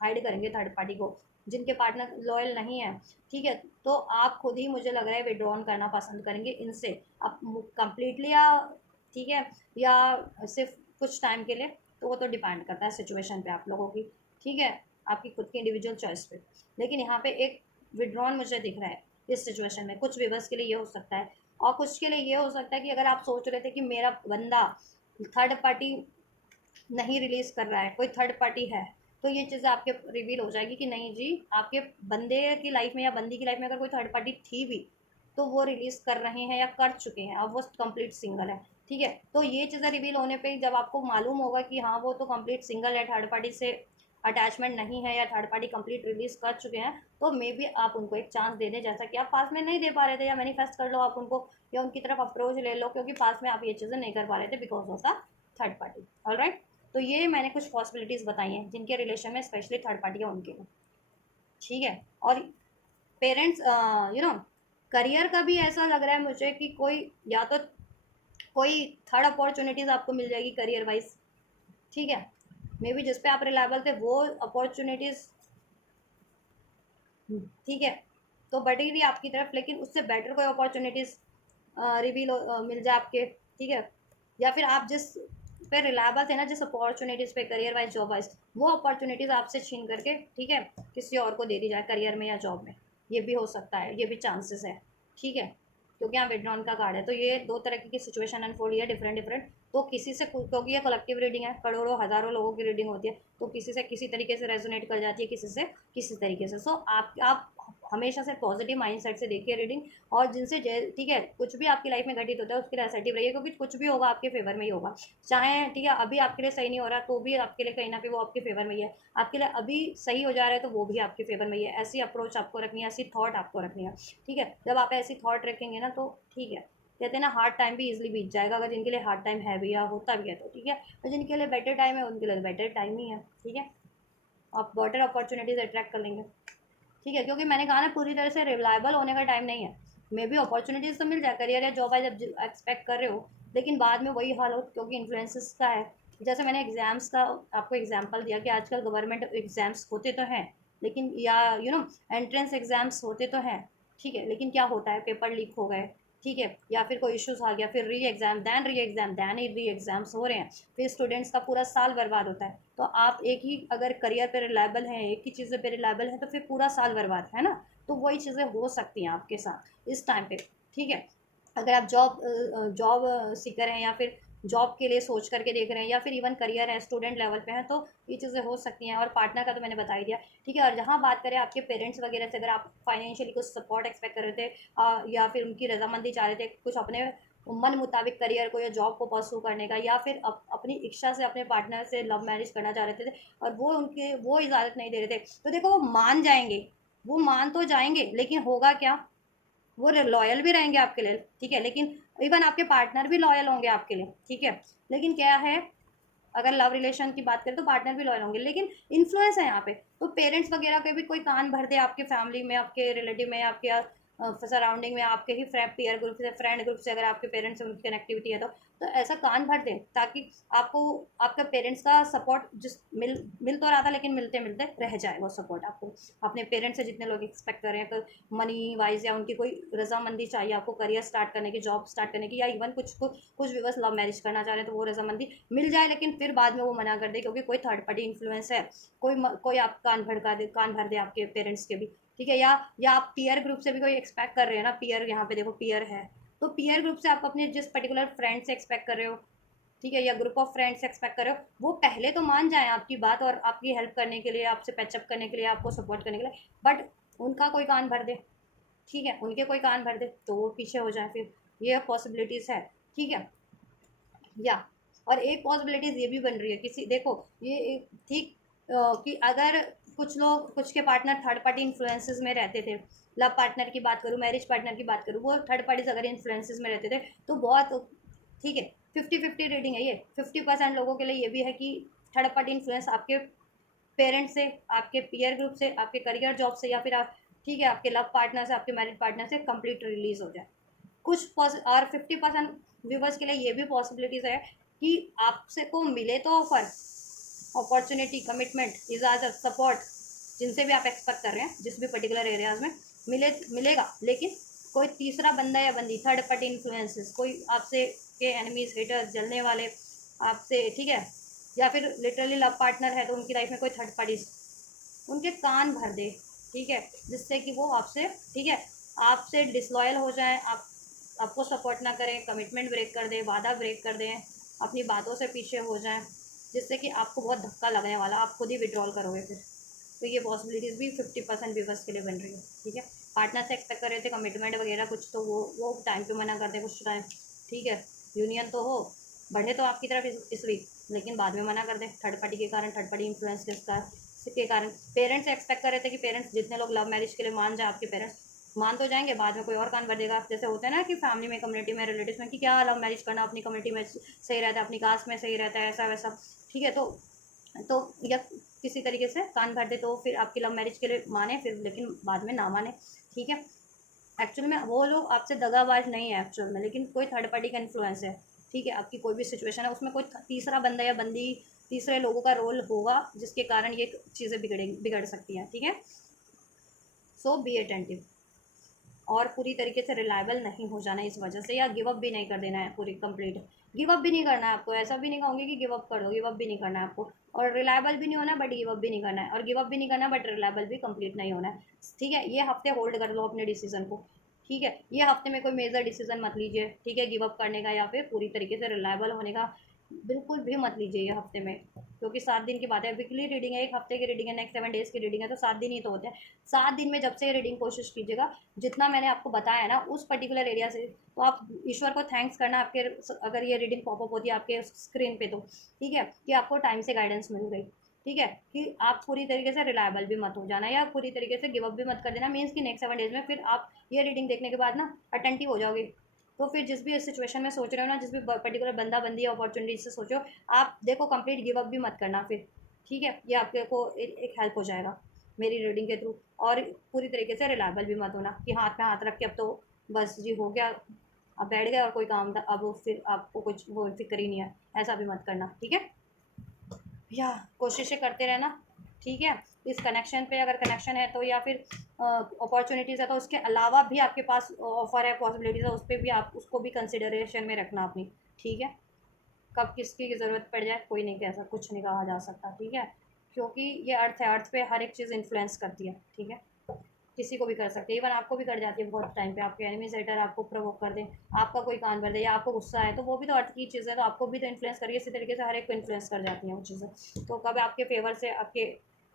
हाइड करेंगे थर्ड पार्टी को, जिनके पार्टनर लॉयल नहीं है, ठीक है। तो आप खुद ही, मुझे लग रहा है, विड्रॉन करना पसंद करेंगे इनसे, आप कंप्लीटली, या ठीक है, या सिर्फ कुछ टाइम के लिए, तो वो तो डिपेंड करता है सिचुएशन पे आप लोगों की, ठीक है, आपकी खुद की इंडिविजुअल चॉइस पे। लेकिन यहाँ पे एक विड्रॉन मुझे दिख रहा है इस सिचुएशन में, कुछ विवर्स के लिए ये हो सकता है, और कुछ के लिए ये हो सकता है कि अगर आप सोच रहे थे कि मेरा बंदा थर्ड पार्टी नहीं रिलीज़ कर रहा है, कोई थर्ड पार्टी है, तो ये चीज़ें आपके रिवील हो जाएगी कि नहीं जी, आपके बंदे की लाइफ में या बंदी की लाइफ में अगर कोई थर्ड पार्टी थी भी, तो वो रिलीज़ कर रहे हैं या कर चुके हैं, अब वो कंप्लीट सिंगल है। ठीक है, तो ये चीज़ें रिवील होने पे जब आपको मालूम होगा कि हाँ वो तो कंप्लीट सिंगल है, थर्ड पार्टी से अटैचमेंट नहीं है या थर्ड पार्टी कंप्लीट रिलीज कर चुके हैं, तो मे बी आप उनको एक चांस दे दें, जैसा कि आप पास में नहीं दे पा रहे थे, या मैनिफेस्ट कर लो आप उनको, या उनकी तरफ अप्रोच ले लो, क्योंकि पास में आप ये चीज़ें नहीं कर पा रहे थे because of the third party. Alright, तो ये मैंने कुछ पॉसिबिलिटीज़ बताई हैं जिनके रिलेशन में स्पेशली थर्ड पार्टी है उनके लिए। ठीक है, और पेरेंट्स करियर का भी ऐसा लग रहा है मुझे कि कोई या तो कोई थर्ड अपॉर्चुनिटीज़ आपको मिल जाएगी करियर वाइज। ठीक है, मे बी जिस पे आप रिलायबल थे वो अपॉर्चुनिटीज़, ठीक है, तो बढ़ेगी आपकी तरफ, लेकिन उससे बेटर कोई अपॉर्चुनिटीज़ रिवील मिल जाए आपके। ठीक है, या फिर आप जिस पे रिलायबल थे ना, जिस अपॉर्चुनिटीज़ पे करियर वाइज जॉब वाइज, वो अपॉर्चुनिटीज़ आपसे छीन करके, ठीक है, किसी और को दे दी जाए करियर में या जॉब में, ये भी हो सकता है, ये भी चांसेस है। ठीक है, क्योंकि यहाँ विड्रॉन का कार्ड है, तो ये दो तरह की सिचुएशन अनफोल्ड है, डिफरेंट डिफरेंट। तो किसी से, क्योंकि ये कलेक्टिव रीडिंग है, करोड़ों हज़ारों लोगों की रीडिंग होती है, तो किसी से किसी तरीके से रेजोनेट कर जाती है, किसी से किसी तरीके से। सो आप हमेशा से पॉजिटिव माइंडसेट से देखिए रीडिंग, और जिनसे ठीक है, कुछ भी आपकी लाइफ में घटित होता है उसके लिए असर्टिव रहिए, क्योंकि कुछ भी होगा आपके फेवर में ही होगा। चाहे ठीक है अभी आपके लिए सही नहीं हो रहा, तो भी आपके लिए कहीं ना कहीं वो आपके फेवर में ही है, आपके लिए अभी सही हो जा रहा है तो वो भी आपके फेवर में ही है। ऐसी अप्रोच आपको रखनी है, ऐसी थॉट आपको रखनी है। ठीक है, जब आप ऐसी थॉट रखेंगे ना, तो ठीक है, कहते हैं ना हार्ड टाइम भी इजीली बीत जाएगा, अगर जिनके लिए हार्ड टाइम है भी या होता भी है तो। ठीक है, और जिनके लिए बेटर टाइम है उनके लिए बेटर टाइम ही है। ठीक है, आप बेटर अपॉर्चुनिटीज अट्रैक्ट कर लेंगे। ठीक है, क्योंकि मैंने कहा ना पूरी तरह से रिलायबल होने का टाइम नहीं है। मे बी अपॉर्चुनिटीज़ तो मिल जाए, करियर या जॉब आज जब एक्सपेक्ट कर रहे हो, लेकिन बाद में वही हाल हो, क्योंकि इन्फ्लुएंसेस का है। जैसे मैंने एग्जाम्स का आपको एग्जांपल दिया कि आजकल गवर्नमेंट एग्जाम्स होते तो हैं, लेकिन या एंट्रेंस एग्जाम्स होते तो हैं। ठीक है, लेकिन क्या होता है, पेपर लीक हो गए, ठीक है, या फिर कोई इश्यूज आ गया, फिर री एग्ज़ाम दैन री एग्ज़ाम्स हो रहे हैं, फिर स्टूडेंट्स का पूरा साल बर्बाद होता है। तो आप एक ही अगर करियर पे रिलायबल हैं, एक ही चीज़ पे रिलायबल है, तो फिर पूरा साल बर्बाद है ना। तो वही चीज़ें हो सकती हैं आपके साथ इस टाइम पे। ठीक है, अगर आप जॉब जॉब सीकर हैं, या फिर जॉब के लिए सोच करके देख रहे हैं, या फिर इवन करियर है, स्टूडेंट लेवल पे हैं, तो ये चीज़ें हो सकती हैं। और पार्टनर का तो मैंने बता ही दिया। ठीक है, और जहाँ बात करें आपके पेरेंट्स वगैरह से, अगर आप फाइनेंशियली कुछ सपोर्ट एक्सपेक्ट कर रहे थे, या फिर उनकी रजामंदी चाह रहे थे कुछ अपने मन मुताबिक करियर को या जॉब को परसू करने का, या फिर अपनी इच्छा से अपने पार्टनर से लव मैरिज करना चाह रहे थे, और वो इजाज़त नहीं दे रहे थे, तो देखो वो मान जाएंगे, वो मान तो जाएंगे, लेकिन होगा क्या, वो लॉयल भी रहेंगे आपके लिए। ठीक है, लेकिन इवन आपके पार्टनर भी लॉयल होंगे आपके लिए। ठीक है, लेकिन क्या है, अगर लव रिलेशन की बात करें तो पार्टनर भी लॉयल होंगे, लेकिन इन्फ्लुएंस है यहाँ पे। तो पेरेंट्स वगैरह के भी कोई कान भर दे आपके फैमिली में, आपके रिलेटिव में, आपके सराउंडिंग में, आपके ही पीयर ग्रुप से, फ्रेंड ग्रुप से, अगर आपके पेरेंट्स से उनकी कनेक्टिविटी है, तो ऐसा कान भर दें, ताकि आपको आपका पेरेंट्स का सपोर्ट जिस मिल तो रहा था, लेकिन मिलते मिलते रह जाए वो सपोर्ट आपको। अपने पेरेंट्स से जितने लोग एक्सपेक्ट कर रहे हैं, मनी वाइज, या उनकी कोई रजामंदी चाहिए आपको करियर स्टार्ट करने की, जॉब स्टार्ट करने की, या इवन कुछ भी बस लव मैरिज करना चाह रहे हैं, तो वो रजामंदी मिल जाए, लेकिन फिर बाद में वो मना कर दे, क्योंकि कोई थर्ड पार्टी इन्फ्लुएंस है, कोई आप कान भर दे आपके पेरेंट्स के भी। ठीक है, या आप पीयर ग्रुप से भी कोई एक्सपेक्ट कर रहे हैं ना, पीयर यहाँ पे देखो पीयर है, तो पीयर ग्रुप से आप अपने जिस पर्टिकुलर फ्रेंड से एक्सपेक्ट कर रहे हो, ठीक है, या ग्रुप ऑफ फ्रेंड्स एक्सपेक्ट कर रहे हो, वो पहले तो मान जाए आपकी बात, और आपकी हेल्प करने के लिए, आपसे पैचअप करने के लिए, आपको सपोर्ट करने के लिए, बट उनका कोई कान भर दे। ठीक है, उनके कोई कान भर दे तो वो पीछे हो जाए, फिर ये पॉसिबिलिटीज़ है। ठीक है, या और एक पॉसिबिलिटीज़ ये भी बन रही है, किसी देखो ये ठीक कि अगर कुछ के पार्टनर थर्ड पार्टी इन्फ्लुएंसेस में रहते थे, लव पार्टनर की बात करूँ, मैरिज पार्टनर की बात करूँ, वो थर्ड पार्टीज अगर इन्फ्लुएंसेस में रहते थे, तो बहुत ठीक है, 50-50 रेटिंग है ये। 50% लोगों के लिए ये भी है कि थर्ड पार्टी इन्फ्लुएंस आपके पेरेंट्स से, आपके पीयर ग्रुप से, आपके करियर जॉब से, या फिर आप ठीक है आपके लव पार्टनर से, आपके मैरिज पार्टनर से कंप्लीट रिलीज हो जाए। और 50% व्यूवर्स के लिए ये भी पॉसिबिलिटीज़ है कि आपसे को मिले तो ऑफर, अपॉर्चुनिटी, कमिटमेंट, इजाज़त, सपोर्ट, जिनसे भी आप एक्सपेक्ट कर रहे हैं, जिस भी पर्टिकुलर एरियाज में मिलेगा, लेकिन कोई तीसरा बंदा या बंदी, थर्ड पार्टी इन्फ्लुएंसेस, कोई आपसे के एनिमीज, हेटर्स, जलने वाले आपसे, ठीक है, या फिर लिटरली लव पार्टनर है तो उनकी लाइफ में कोई थर्ड पार्टी, उनके कान भर दे। ठीक है, जिससे कि वो आपसे, ठीक है, आपसे डिसलॉयल हो जाए, आपको सपोर्ट ना करें, कमिटमेंट ब्रेक कर दें, वादा ब्रेक कर दें, अपनी बातों से पीछे हो जाएं, जिससे कि आपको बहुत धक्का लगने वाला, आप खुद ही विड्रॉल करोगे फिर। तो ये पॉसिबिलिटीज़ भी 50% व्यूवर्स के लिए बन रही है, ठीक है। पार्टनर से एक्सपेक्ट कर रहे थे कमिटमेंट वगैरह कुछ, तो वो टाइम पे मना कर दे कुछ टाइम, ठीक है। यूनियन तो हो, बढ़े तो आपकी तरफ इस वीक, लेकिन बाद में मना कर दे थर्ड पार्टी के कारण, थर्ड पार्टी इन्फ्लुएंस के कारण। पेरेंट्स एक्सपेक्ट कर रहे थे कि पेरेंट्स, जितने लोग लव मैरिज के लिए मान जाए आपके पेरेंट्स, मान तो जाएंगे, बाद में कोई और कान भर देगा। जैसे होता है ना कि फैमिली में, कम्युनिटी में, रिलेटिव्स में, कि क्या लव मैरिज करना, अपनी कम्युनिटी में सही रहता है, अपनी कास्ट में सही रहता है, ऐसा वैसा, ठीक है। तो या किसी तरीके से कान भर दे, तो फिर आपकी लव मैरिज के लिए माने फिर, लेकिन बाद में ना माने, ठीक है। एक्चुअल में वो लोग आपसे दगाबाज नहीं है एक्चुअल में, लेकिन कोई थर्ड पार्टी का इन्फ्लुएंस है, ठीक है। आपकी कोई भी सिचुएशन है, उसमें कोई तीसरा बंदा या बंदी, तीसरे लोगों का रोल होगा, जिसके कारण ये चीज़ें बिगड़ सकती हैं, ठीक है। सो बी अटेंटिव, और पूरी तरीके से रिलायबल नहीं हो जाना इस वजह से, या गिव अप भी नहीं कर देना है पूरी कंप्लीट। गिव अप भी नहीं करना है आपको, ऐसा भी नहीं कहूँगी कि गिव अप कर दो, गिव अप भी नहीं करना है आपको, और रिलायबल भी नहीं होना है, बट गिव अप भी नहीं करना है, और गिव अप भी नहीं करना है बट रिलायबल भी कंप्लीट नहीं होना है, ठीक है। ये हफ्ते होल्ड कर लो अपने डिसीजन को, ठीक है। ये हफ्ते में कोई मेजर डिसीजन मत लीजिए, ठीक है, गिव अप करने का या फिर पूरी तरीके से रिलायबल होने का बिल्कुल भी मत लीजिए ये हफ्ते में, क्योंकि 7 दिन की बात है, वीकली रीडिंग है, एक हफ्ते की रीडिंग है, नेक्स्ट 7 डेज की रीडिंग है, तो 7 दिन ही तो होते हैं। 7 दिन में जब से ये रीडिंग कोशिश कीजिएगा, जितना मैंने आपको बताया ना उस पर्टिकुलर एरिया से, तो आप ईश्वर को थैंक्स करना, आपके अगर ये रीडिंग पॉपअप होती है आपके स्क्रीन पे, तो ठीक है, कि आपको टाइम से गाइडेंस मिल गई, ठीक है, कि आप पूरी तरीके से रिलायबल भी मत हो जाना, या पूरी तरीके से गिव अप भी मत कर देना। मीन्स कि नेक्स्ट 7 डेज में फिर आप ये रीडिंग देखने के बाद ना अटेंटिव हो जाओगे, तो फिर जिस भी सिचुएशन में सोच रहे हो ना, जिस भी पर्टिकुलर बंदा बंदी या अपॉर्चुनिटी से सोचो, आप देखो कंप्लीट गिव अप भी मत करना फिर, ठीक है। ये आपके को एक हेल्प हो जाएगा मेरी रीडिंग के थ्रू। और पूरी तरीके से रिलायबल भी मत होना कि हाथ में हाथ रख के अब तो बस जी हो गया, अब बैठ गए और कोई काम था, अब फिर आपको कुछ वो फिक्र ही नहीं है, ऐसा भी मत करना, ठीक है। या कोशिशें करते रहना, ठीक है। इस कनेक्शन पे अगर कनेक्शन है तो, या फिर अपॉर्चुनिटीज़ है तो उसके अलावा भी आपके पास ऑफर है, पॉसिबिलिटीज़ है, उस पर भी आप उसको भी कंसिडरेशन में रखना अपनी, ठीक है। कब किसकी ज़रूरत पड़ जाए कोई नहीं कह सकता, कुछ नहीं कहा जा सकता, ठीक है, क्योंकि ये अर्थ है, अर्थ पे हर एक चीज़ इन्फ्लुएंस करती है, ठीक है। किसी को भी कर सकते हैं, इवन आपको भी कर जाती है बहुत टाइम पे, आपके एनिमीज हेटर आपको प्रोवोक कर दें, आपका कोई कान भर दे, या आपको गुस्सा है, तो वो भी तो अर्थ की चीज़ है, तो आपको भी तो इन्फ्लुएंस करिए, इसी तरीके से हर एक को इन्फ्लुएंस कर जाती हैं वो चीज़ें। तो कब आपके फेवर से आपके,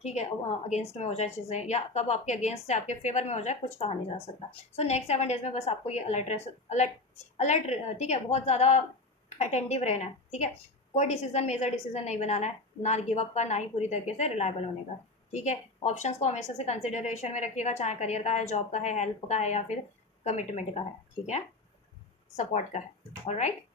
ठीक है, अगेंस्ट में हो जाए चीज़ें, या कब आपके अगेंस्ट से आपके फेवर में हो जाए, कुछ कहा नहीं जा सकता। सो नेक्स्ट 7 डेज में बस आपको ये अलर्ट, ठीक है, बहुत ज़्यादा अटेंटिव रहना है, ठीक है। कोई डिसीजन, मेजर डिसीजन नहीं बनाना है, ना गिव अप का, ना ही पूरी तरीके से रिलायबल होने का, ठीक है। ऑप्शंस को हमेशा से कंसिडरेशन में रखिएगा, चाहे करियर का है, जॉब का है, हेल्प का है, या फिर कमिटमेंट का है, ठीक है, सपोर्ट का है, ऑलराइट।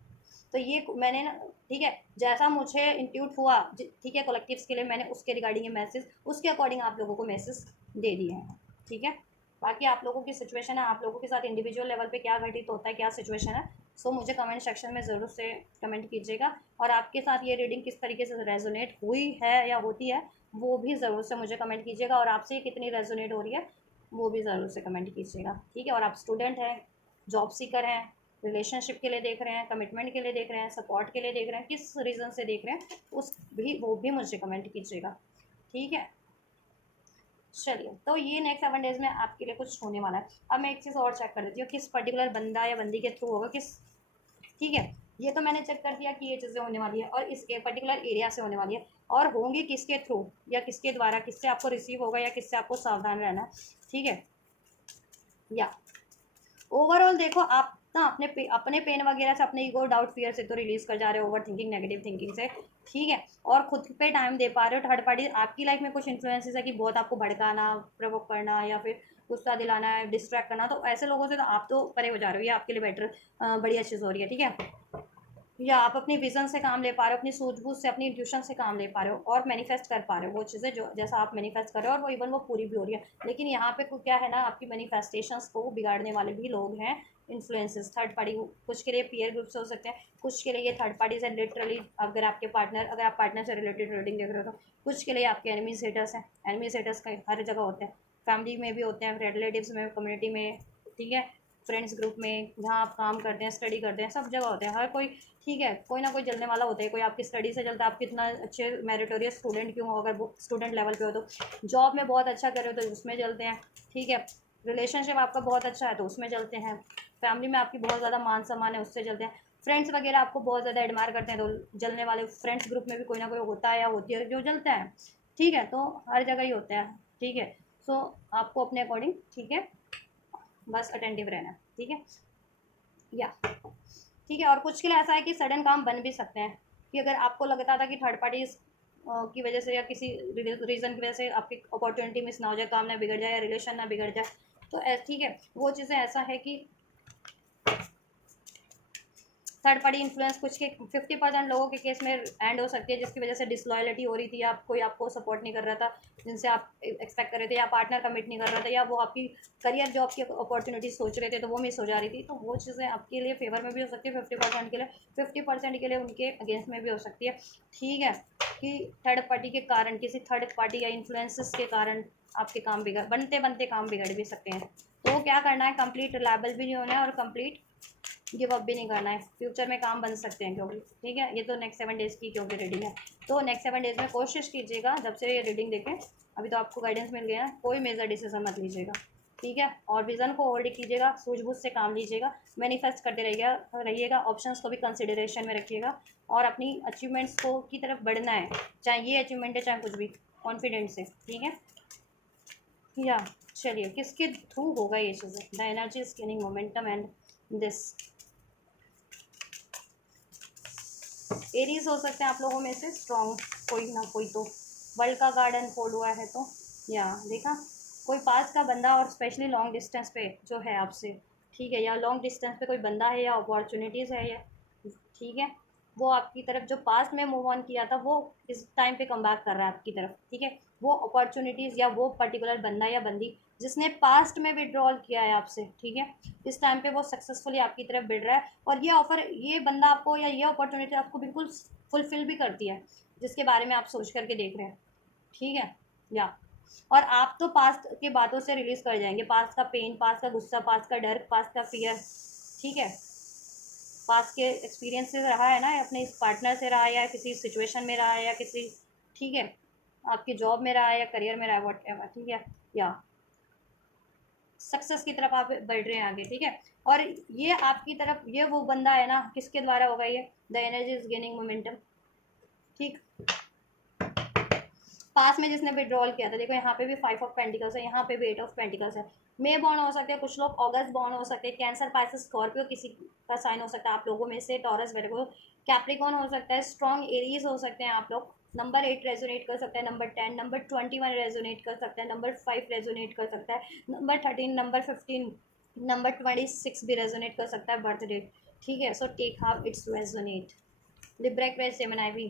तो ये मैंने ना, ठीक है, जैसा मुझे इंट्यूट हुआ, ठीक है, कलेक्टिव्स के लिए, मैंने उसके रिगार्डिंग ये मैसेज, उसके अकॉर्डिंग आप लोगों को मैसेज दे दिए हैं, ठीक है। बाकी आप लोगों की सिचुएशन है, आप लोगों के साथ इंडिविजुअल लेवल पे क्या घटित होता है, क्या सिचुएशन है, सो मुझे कमेंट सेक्शन में ज़रूर से कमेंट कीजिएगा, और आपके साथ ये रीडिंग किस तरीके से रेजोनेट हुई है या होती है, वो भी ज़रूर से मुझे कमेंट कीजिएगा, और आपसे कितनी रेजोनेट हो रही है वो भी ज़रूर से कमेंट कीजिएगा, ठीक है। और आप स्टूडेंट हैं, जॉब सीकर हैं, रिलेशनशिप के लिए देख रहे हैं, कमिटमेंट के लिए देख रहे हैं, सपोर्ट के लिए देख रहे हैं, किस रीज़न से देख रहे हैं वो भी मुझे कमेंट कीजिएगा, ठीक है। चलिए, तो ये नेक्स्ट 7 डेज में आपके लिए कुछ होने वाला है। अब मैं एक चीज़ और चेक कर देती हूँ, किस पर्टिकुलर बंदा या बंदी के थ्रू होगा, किस, ठीक है। ये तो मैंने चेक कर दिया कि ये चीज़ें होने वाली है, और इस पर्टिकुलर एरिया से होने वाली है, और होंगी किसके थ्रू या किसके द्वारा, किससे आपको रिसीव होगा या किससे आपको सावधान रहना है, ठीक है। या ओवरऑल देखो, आप ना अपने पेन वगैरह से, अपने ईगो, डाउट, फियर से तो रिलीज कर जा रहे हो, ओवर थिंकिंग, नेगेटिव थिंकिंग से, ठीक है, और खुद पे टाइम दे पा रहे हो। थर्ड पार्टी आपकी लाइफ में कुछ इन्फ्लुएंसेस है कि बहुत आपको भड़काना, प्रवोक करना, या फिर गुस्सा दिलाना है, डिस्ट्रैक्ट करना, तो ऐसे लोगों से तो आप तो परे हो जा रहे हो, ये आपके लिए बेटर, बढ़िया चीज़ हो रही है, ठीक है। या आप अपनी विजन से काम ले पा रहे हो, अपनी सूझबूझ से, अपनी इंट्यूशन से काम ले पा रहे हो, और मैनिफेस्ट कर पा रहे हो वो चीज़ें जो जैसा आप मैनिफेस्ट कर रहे हो, और वो इवन वो पूरी भी हो रही है। लेकिन यहाँ पे क्या है ना, आपकी मैनिफेस्टेशंस को बिगाड़ने वाले भी लोग हैं, इन्फ्लुएंसेस, थर्ड पार्टी। कुछ के लिए पीयर ग्रुप से हो सकते हैं, कुछ के लिए ये थर्ड पार्टीज हैं लिटरली, अगर आपके पार्टनर, अगर आप पार्टनर से रिलेटेड रीडिंग देख रहे हो तो। कुछ के लिए आपके एनिमीज हेटर्स हैं, एनिमीज हेटर्स का हर जगह होते हैं, फैमिली में भी होते हैं, रिलेटिव्स में, कम्युनिटी में, ठीक है, फ्रेंड्स ग्रुप में, जहाँ आप काम करते हैं, स्टडी करते हैं, सब जगह होते हैं, हर कोई, ठीक है, कोई ना कोई जलने वाला होता है। कोई आपकी स्टडी से जलता है, आप कितना अच्छे मेरिटोरियस स्टूडेंट क्यों हो, अगर वो स्टूडेंट लेवल पे हो तो। जॉब में बहुत अच्छा कर रहे हो तो उसमें जलते हैं, ठीक है। रिलेशनशिप आपका बहुत अच्छा है तो उसमें जलते हैं, फैमिली में आपकी बहुत ज़्यादा मान सम्मान है, उससे जलते हैं। फ्रेंड्स वगैरह आपको बहुत ज़्यादा एडमायर करते हैं, तो जलने वाले फ्रेंड्स ग्रुप में भी कोई ना कोई होता है या होती है जो जलता है, ठीक है। तो हर जगह ही होता है, ठीक है। सो आपको अपने अकॉर्डिंग, ठीक है, बस अटेंटिव रहना है, ठीक है, या ठीक है। और कुछ के लिए ऐसा है कि सडन काम बन भी सकते हैं, कि अगर आपको लगता था कि थर्ड पार्टी की वजह से या किसी रीज़न की वजह से आपकी अपॉर्चुनिटी मिस ना हो जाए, काम ना बिगड़ जाए या रिलेशन ना बिगड़ जाए, तो ठीक है, वो चीज़ें ऐसा है कि थर्ड पार्टी इन्फ्लुएंस कुछ के 50% लोगों के केस में एंड हो सकती है, जिसकी वजह से डिसलॉयलिटी हो रही थी, या कोई आपको सपोर्ट नहीं कर रहा था जिनसे आप एक्सपेक्ट कर रहे थे, या पार्टनर कमिट नहीं कर रहा था, या वो आपकी करियर जॉब की अपॉर्चुनिटी सोच रहे थे तो वो मिस हो जा रही थी। तो वो चीज़ें आपके लिए फेवर में भी हो सकती है 50% के लिए, 50% के लिए उनके अगेंस्ट में भी हो सकती है, ठीक है। कि थर्ड पार्टी के कारण, किसी थर्ड पार्टी या इन्फ्लुएंसेस के कारण आपके काम बिगड़, बनते बनते काम बिगड़ भी सकते हैं। तो क्या करना है, कंप्लीट रिलायबल भी नहीं होना है और कंप्लीट गिव अप भी नहीं करना है। फ्यूचर में काम बन सकते हैं क्योंकि, ठीक है, ये तो नेक्स्ट 7 डेज़ की क्योंकि रीडिंग है, तो नेक्स्ट 7 डेज़ में कोशिश कीजिएगा, जब से ये रीडिंग देखें अभी तो आपको गाइडेंस मिल गया, कोई मेजर डिसीजन मत लीजिएगा, ठीक है। और विज़न को होल्ड कीजिएगा, सूझबूझ से काम लीजिएगा, मैनिफेस्ट करते रहिएगा, ऑप्शंस को भी कंसिडरेशन में रखिएगा, और अपनी अचीवमेंट्स को की तरफ बढ़ना है, चाहे ये अचीवमेंट है चाहे कुछ भी, कॉन्फिडेंट से, ठीक है, या चलिए किसके थ्रू होगा ये चीज़ें। The energy is gaining momentum and this Aries हो सकते हैं आप लोगों में से स्ट्रॉन्ग, कोई ना कोई तो वर्ल्ड का गार्डन फोल्ड हुआ है, तो या देखा कोई पास का बंदा, और स्पेशली लॉन्ग डिस्टेंस पे जो है आपसे, ठीक है, या लॉन्ग डिस्टेंस पे कोई बंदा है या अपॉर्चुनिटीज़ है, या ठीक है, वो आपकी तरफ जो पास में मूव ऑन किया था वो इस टाइम पे कम बैक कर रहा है आपकी तरफ, ठीक है। वो अपॉर्चुनिटीज़ या वो पर्टिकुलर बंदा या बंदी जिसने पास्ट में विड्रॉल किया है आपसे, ठीक है, इस टाइम पे वो सक्सेसफुली आपकी तरफ बढ़ रहा है, और ये ऑफर, ये बंदा आपको या ये अपॉर्चुनिटी आपको बिल्कुल फुलफिल भी करती है, जिसके बारे में आप सोच करके देख रहे हैं, ठीक है, या और आप तो पास्ट की बातों से रिलीज कर जाएंगे, पास्ट का पेन, पास्ट का गुस्सा, पास्ट का डर, पास्ट का फियर, ठीक है, पास्ट के एक्सपीरियंस से रहा है ना, अपने इस पार्टनर से रहा है, या किसी सिचुएशन में रहा है, या किसी, ठीक है, आपकी जॉब में रहा है या करियर में रहा है, वट एवर, ठीक है, या सक्सेस की तरफ आप बढ़ रहे हैं आगे, ठीक है। और ये आपकी तरफ, ये वो बंदा है ना, किसके द्वारा होगा ये, the energy is gaining momentum, ठीक। पास में जिसने विड्रॉल किया था, देखो यहाँ पे भी 5 ऑफ पेंटिकल्स है, यहाँ पे भी 8 ऑफ पेंटिकल्स है। मे बॉर्न हो सकते हैं कुछ लोग, अगस्त बॉर्न हो सकते हैं, कैंसर, पाइसेस, स्कॉर्पियो किसी का साइन हो सकता है आप लोगों में से, टॉरस, वर्गो, कैप्रिकॉन हो सकता है, स्ट्रॉन्ग एरीज हो सकते हैं आप लोग। नंबर 8 रेजोनेट कर सकता है, नंबर 10, नंबर 21 रेजोनेट कर सकता है, नंबर 5 रेजोनेट कर सकता है, नंबर 13, नंबर 15, नंबर 26 भी रेजोनेट कर सकता है, बर्थ डेट, ठीक है। So take half it's resonate. Libra Aquarius Gemini भी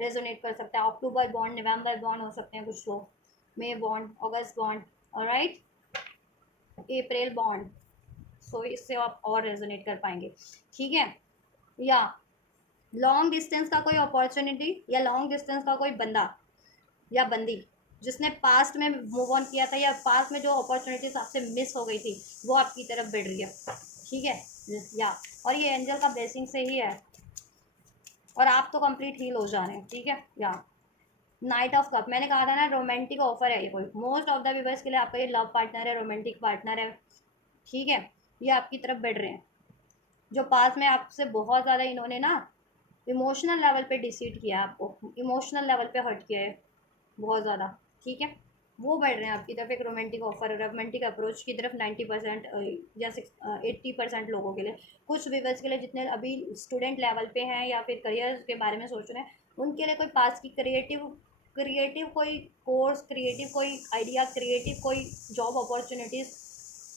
रेजोनेट कर सकता है, अक्टूबर बॉन्ड, नवंबर बॉन्ड हो सकते हैं कुछ लोग, मई बॉन्ड, अगस्त बॉन्ड, ऑलराइट, अप्रैल बॉन्ड, सो इससे आप और रेजोनेट कर पाएंगे, ठीक है। या लॉन्ग डिस्टेंस का कोई अपॉर्चुनिटी या लॉन्ग डिस्टेंस का कोई बंदा या बंदी जिसने पास्ट में मूव ऑन किया था, या पास्ट में जो अपॉर्चुनिटीज आपसे मिस हो गई थी वो आपकी तरफ बढ़ रही है, ठीक है, या और ये एंजल का ब्लेसिंग से ही है, और आप तो कंप्लीट हील हो जा रहे हैं, ठीक है, या नाइट ऑफ कप, मैंने कहा था ना रोमांटिक ऑफर है ये कोई, मोस्ट ऑफ द व्यूवर्स के लिए आपका ये लव पार्टनर है, रोमांटिक पार्टनर है, ठीक है। ये आपकी तरफ बढ़ रहे हैं, जो पास में आपसे बहुत ज़्यादा इन्होंने ना इमोशनल लेवल पे डिसीड किया है, आपको इमोशनल लेवल पे हर्ट किया है बहुत ज़्यादा, ठीक है, वो बढ़ रहे हैं आपकी तरफ, एक रोमांटिक ऑफर, रोमांटिक अप्रोच की तरफ 90% या 80% लोगों के लिए। कुछ व्यूवर्स के लिए जितने अभी स्टूडेंट लेवल पे हैं या फिर करियर के बारे में सोच रहे हैं, उनके लिए कोई पास की क्रिएटिव क्रिएटिव कोई कोर्स, क्रिएटिव कोई आइडिया, क्रिएटिव कोई जॉब अपॉर्चुनिटीज़,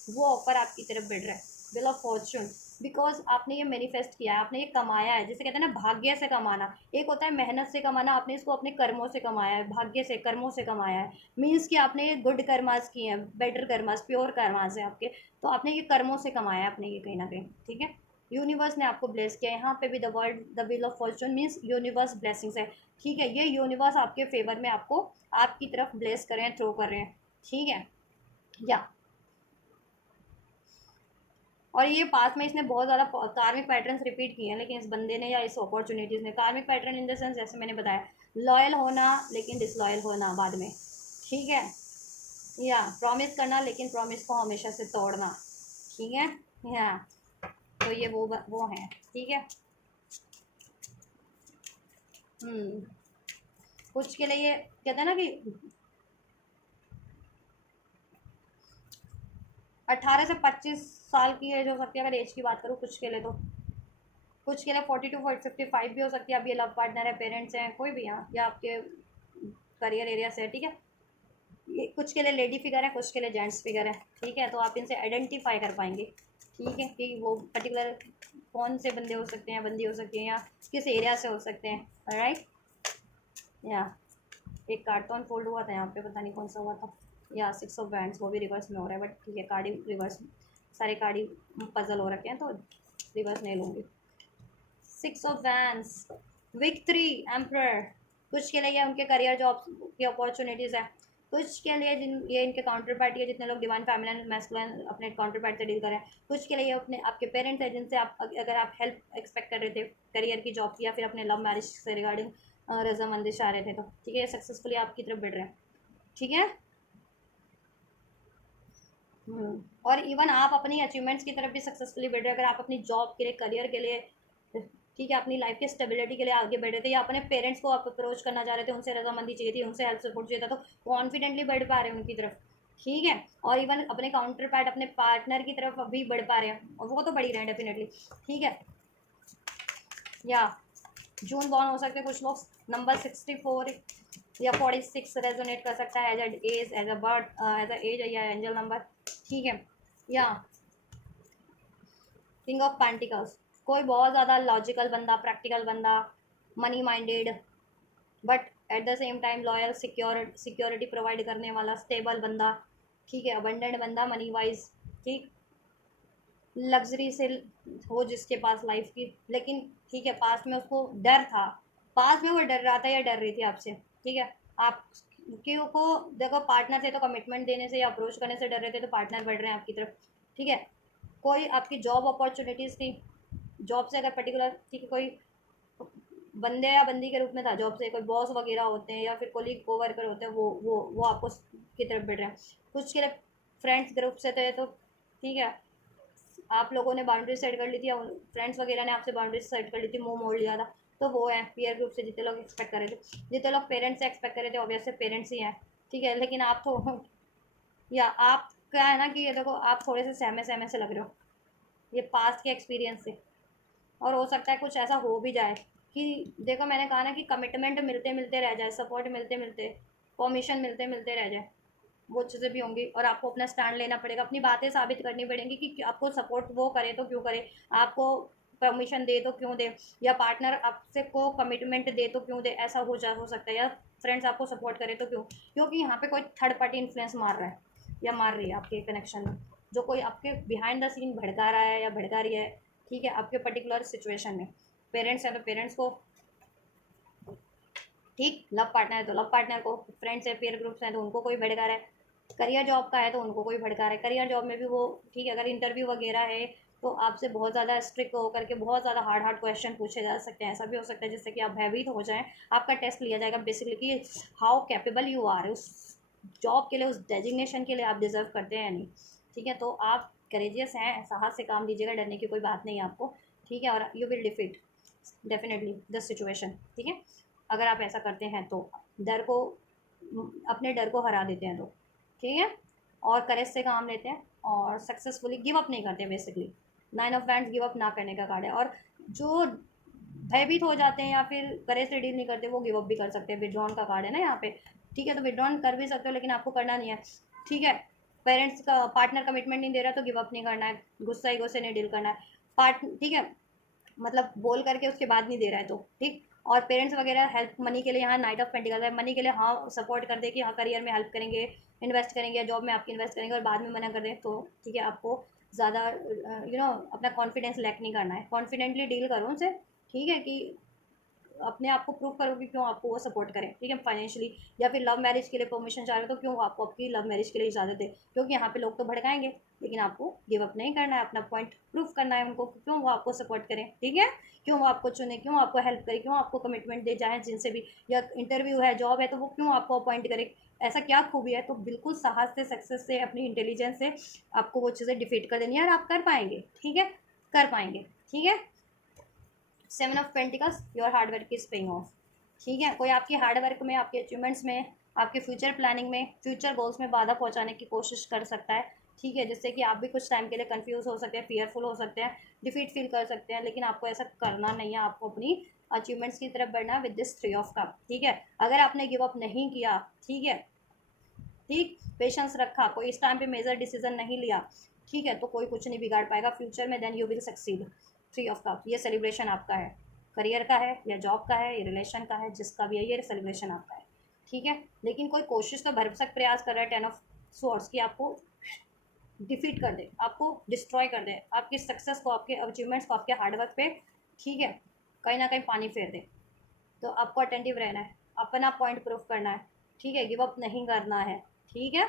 वो ऑफर आपकी तरफ बढ़ रहा है, बिल ऑफ फॉर्चून, बिकॉज आपने ये मैनिफेस्ट किया है, आपने ये कमाया है, जिसे कहते हैं ना भाग्य से कमाना, एक होता है मेहनत से कमाना, आपने इसको अपने कर्मों से कमाया है, भाग्य से, कर्मों से कमाया है, मीन्स कि आपने ये गुड कर्मास किए हैं, बेटर कर्मास, प्योर कर्मास है आपके, तो आपने ये कर्मों से कमाया है आपने ये कहीं ना कहीं, ठीक है। यूनिवर्स ने आपको ब्लेस किया है, यहाँ पे भी the world, the wheel of Fortune means universe blessings है, ठीक है, ये यूनिवर्स आपके फेवर में आपको आपकी तरफ ब्लेस कर रहे हैं, थ्रो कर रहे हैं, ठीक है, या और ये पास में इसने बहुत ज़्यादा कार्मिक पैटर्न्स रिपीट किए हैं, लेकिन इस बंदे ने या इस अपॉर्चुनिटीज़ ने, कार्मिक पैटर्न इन द सेंस जैसे मैंने बताया, लॉयल होना लेकिन डिसलॉयल होना बाद में, ठीक है, या प्रॉमिस करना लेकिन प्रॉमिस को हमेशा से तोड़ना, ठीक है, या तो ये वो हैं, ठीक है। कुछ के लिए ये कहते हैं ना कि 18 से 25 साल की एज हो सकती है, अगर एज की बात करूँ कुछ के लिए, तो कुछ के लिए 42 to 55 भी हो सकती है। अब ये लव पार्टनर है, पेरेंट्स हैं, कोई भी यहाँ, या आपके करियर एरिया से है, ठीक है। ये कुछ के लिए लेडी फिगर है, कुछ के लिए जेंट्स फिगर है, ठीक है। तो आप इनसे आइडेंटिफाई कर पाएंगे, ठीक है, कि वो पर्टिकुलर कौन से बंदे हो सकते हैं, बंदी हो सकती हैं, या किस एरिया से हो सकते हैं, राइट। या एक कार्टून फोल्ड हुआ था यहाँ पे, पता नहीं कौन सा हुआ था। या 6 ऑफ बैंड्स, वो भी रिवर्स में हो रहा है, बट ठीक है, कार्ड ही रिवर्स, सारे कार्ड ही पजल हो रखे हैं, तो रिवर्स नहीं लूँगी। 6 ऑफ वैंस, विक्ट्री, एम्प्रर। कुछ के लिए ये उनके करियर जॉब की अपॉर्चुनिटीज़ है। कुछ के लिए जिन ये इनके काउंटर पार्टी है, जितने लोग डिवाइन फेमिनिन मैस्कुलिन अपने काउंटर पार्टी से डील करें। कुछ के लिए ये अपने आपके पेरेंट्स हैं, जिनसे आप अगर आप हेल्प एक्सपेक्ट कर रहे थे करियर की, जॉब की, या फिर अपने लव मैरिज से रिगार्डिंग रजामंदी चाह रहे थे, तो ठीक है, ये सक्सेसफुली आपकी तरफ बढ़ रहे हैं, ठीक है। और इवन आप अपनी अचीवमेंट्स की तरफ भी सक्सेसफुली बढ़ रहे हैं। अगर आप अपनी जॉब के लिए, करियर के लिए, ठीक है, अपनी लाइफ की स्टेबिलिटी के लिए आगे बढ़ रहे थे, या अपने पेरेंट्स को आप अप्रोच करना चाह रहे थे, उनसे रजामंदी चाहिए थी, उनसे हेल्प सपोर्ट चाहिए था, तो कॉन्फिडेंटली बढ़ पा रहे हैं उनकी तरफ, ठीक है। और इवन अपने काउंटर पार्ट, अपने पार्टनर की तरफ भी बढ़ पा रहे हैं, और वो तो बढ़ ही रहे हैं डेफिनेटली, ठीक है। या जून बॉर्न हो सकते हैं कुछ लोग, नंबर 64 या 46 रेजोनेट कर सकता है as a age, as a birth, as a age या एंजल नंबर, ठीक है। या किंग ऑफ पेंटिकल्स, कोई बहुत ज़्यादा लॉजिकल बंदा, प्रैक्टिकल बंदा, money minded, but at the same time loyal, security provide करने वाला, स्टेबल बंदा, ठीक है, अबंडेंट बंदा मनी वाइज, ठीक। लग्जरी से हो जिसके पास लाइफ की, लेकिन ठीक है, पास में उसको डर था, पास में वो डर रहा था या डर रही थी आपसे, ठीक है। आप को देखो, पार्टनर थे तो कमिटमेंट देने से या अप्रोच करने से डर रहे थे, तो पार्टनर बढ़ रहे हैं आपकी तरफ, ठीक है। कोई आपकी जॉब अपॉर्चुनिटीज़ थी, जॉब से अगर पर्टिकुलर, ठीक है, कोई बंदे या बंदी के रूप में था, जॉब से कोई बॉस वगैरह होते हैं, या फिर कोलीग कोवर्कर होते हैं, वो आपको की तरफ बढ़ रहे हैं। कुछ के लिए फ्रेंड्स ग्रुप से थे, तो ठीक है, आप लोगों ने बाउंड्री सेट कर ली थी, या फ्रेंड्स वगैरह ने आपसे बाउंड्री सेट कर ली थी, मुंह मोड़ लिया था, तो वो है पीयर ग्रुप से, जितने लोग एक्सपेक्ट कर रहे थे, जितने लोग पेरेंट्स से एक्सपेक्ट कर रहे थे, ऑब्वियसली पेरेंट्स ही हैं, ठीक है। लेकिन आप तो या आप क्या है ना कि ये देखो, आप थोड़े से सहमे सहमे से लग रहे हो, ये पास्ट के एक्सपीरियंस से। और हो सकता है कुछ ऐसा हो भी जाए कि देखो, मैंने कहा ना कि कमिटमेंट मिलते मिलते रह जाए, सपोर्ट मिलते मिलते, परमिशन मिलते मिलते रह जाए, वो चीज़ें भी होंगी। और आपको अपना स्टैंड लेना पड़ेगा, अपनी बातें साबित करनी पड़ेंगी कि आपको सपोर्ट वो करे तो क्यों करे, आपको परमिशन दे तो क्यों दे, या पार्टनर आपसे को कमिटमेंट दे तो क्यों दे, ऐसा हो सकता है, या फ्रेंड्स आपको सपोर्ट करे तो क्यों, क्योंकि यहाँ पे कोई थर्ड पार्टी इन्फ्लुएंस मार रहा है या मार रही है आपके कनेक्शन में, जो कोई आपके बिहाइंड द सीन भड़का रहा है या भड़का रही है, ठीक है, आपके पर्टिकुलर सिचुएशन में। पेरेंट्स हैं तो पेरेंट्स को, ठीक, लव पार्टनर है तो लव पार्टनर को, फ्रेंड्स है, पेयर ग्रुप्स हैं तो उनको कोई भड़का रहा है, करियर जॉब का है तो उनको कोई भड़का रहा है, करियर जॉब में भी वो, ठीक है, अगर इंटरव्यू वगैरह है तो आपसे बहुत ज़्यादा स्ट्रिक्ट होकर के बहुत ज़्यादा हार्ड हार्ड क्वेश्चन पूछे जा सकते हैं, ऐसा भी हो सकता है जिससे कि आप भयभीत हो जाएं। आपका टेस्ट लिया जाएगा बेसिकली कि हाउ कैपेबल यू आर उस जॉब के लिए, उस डेजिग्नेशन के लिए आप डिज़र्व करते हैं या नहीं, ठीक है। तो आप करेजियस हैं, साहस से काम लीजिएगा, डरने की कोई बात नहीं है आपको, ठीक है। और you will defeat definitely the situation, ठीक है। अगर आप ऐसा करते हैं तो डर को, अपने डर को हरा देते हैं तो, ठीक है, और करेज से काम लेते हैं, और सक्सेसफुली गिव अप नहीं करते basically. 9 of wands give up ना करने का कार्ड है। और जो भयभीत हो जाते हैं या फिर करेज से डील नहीं करते, वो गिव अप भी कर सकते हैं, विड्रॉन का कार्ड है ना यहाँ पे, ठीक है। तो विड्रॉन कर भी सकते हो, लेकिन आपको करना नहीं है, ठीक है। पेरेंट्स का पार्टनर कमिटमेंट नहीं दे रहा तो गिव अप नहीं करना है, गुस्सा ही गुस्से नहीं डील करना है, ठीक है, मतलब बोल करके उसके बाद नहीं दे रहा है तो ठीक। और पेरेंट्स वगैरह हेल्प मनी के लिए, यहाँ नाइट ऑफ पेंटिकल है, मनी के लिए हाँ सपोर्ट कर दे कि हाँ करियर में हेल्प करेंगे, इन्वेस्ट करेंगे, जॉब में आपकी इन्वेस्ट करेंगे, और बाद में मना कर दें तो ठीक है, आपको ज़्यादा अपना कॉन्फिडेंस लैक नहीं करना है, कॉन्फिडेंटली डील करो उनसे, ठीक है, कि अपने आप को प्रूव करो कि क्यों आपको वो सपोर्ट करें, ठीक है, फाइनेंशियली। या फिर लव मैरिज के लिए परमिशन चाह रहे हो तो क्यों आपको आपकी लव मैरिज के लिए इजाज़त है, क्योंकि यहाँ पे लोग तो भड़काएंगे, लेकिन आपको गिव अप नहीं करना है, अपना पॉइंट प्रूफ करना है उनको, क्यों वो आपको सपोर्ट करें, ठीक है, क्यों वो आपको चुने, क्यों आपको हेल्प करे, क्यों आपको कमिटमेंट दे जाए जिनसे भी, या इंटरव्यू है, जॉब है, तो वो क्यों आपको अपॉइंट करे, ऐसा क्या खूबी है। तो बिल्कुल साहस से, सक्सेस से, अपनी इंटेलिजेंस से आपको वो चीज़ें डिफीट कर देनी है, और आप कर पाएंगे, ठीक है। कर पाएंगे, ठीक है। 7 of pentacles, your hard work is paying off, ठीक है। कोई आपकी हार्ड वर्क में, आपके अचीवमेंट्स में, आपके फ्यूचर प्लानिंग में, फ्यूचर गोल्स में बाधा पहुंचाने की कोशिश कर सकता है, ठीक है, जिससे कि आप भी कुछ टाइम के लिए कंफ्यूज हो सकते हैं, फियरफुल हो सकते हैं, डिफीट फील कर सकते हैं, लेकिन आपको ऐसा करना नहीं है। आपको अपनी अचीवमेंट्स की तरफ बढ़ना विद दिस 3 ऑफ कप, ठीक है। अगर आपने गिव अप नहीं किया, ठीक है, ठीक, पेशेंस रखा, कोई इस टाइम पे मेजर डिसीजन नहीं लिया, ठीक है, तो कोई कुछ नहीं बिगाड़ पाएगा फ्यूचर में, then you will succeed. 3 of cup, ये सेलिब्रेशन आपका है, करियर का है या जॉब का है या रिलेशन का है, जिसका भी है ये सेलिब्रेशन आपका है, ठीक है। लेकिन कोई कोशिश तो भरसक प्रयास कर रहा है 10 ऑफ स्वॉर्ड्स की आपको डिफीट कर दे, आपको डिस्ट्रॉय कर दे, आपकी सक्सेस को, आपके अचीवमेंट्स को, आपके हार्डवर्क पे, ठीक है, कहीं ना कहीं पानी फेर दे। तो आपको अटेंटिव रहना है, अपना पॉइंट प्रूफ करना है, ठीक है, गिव अप नहीं करना है, ठीक है,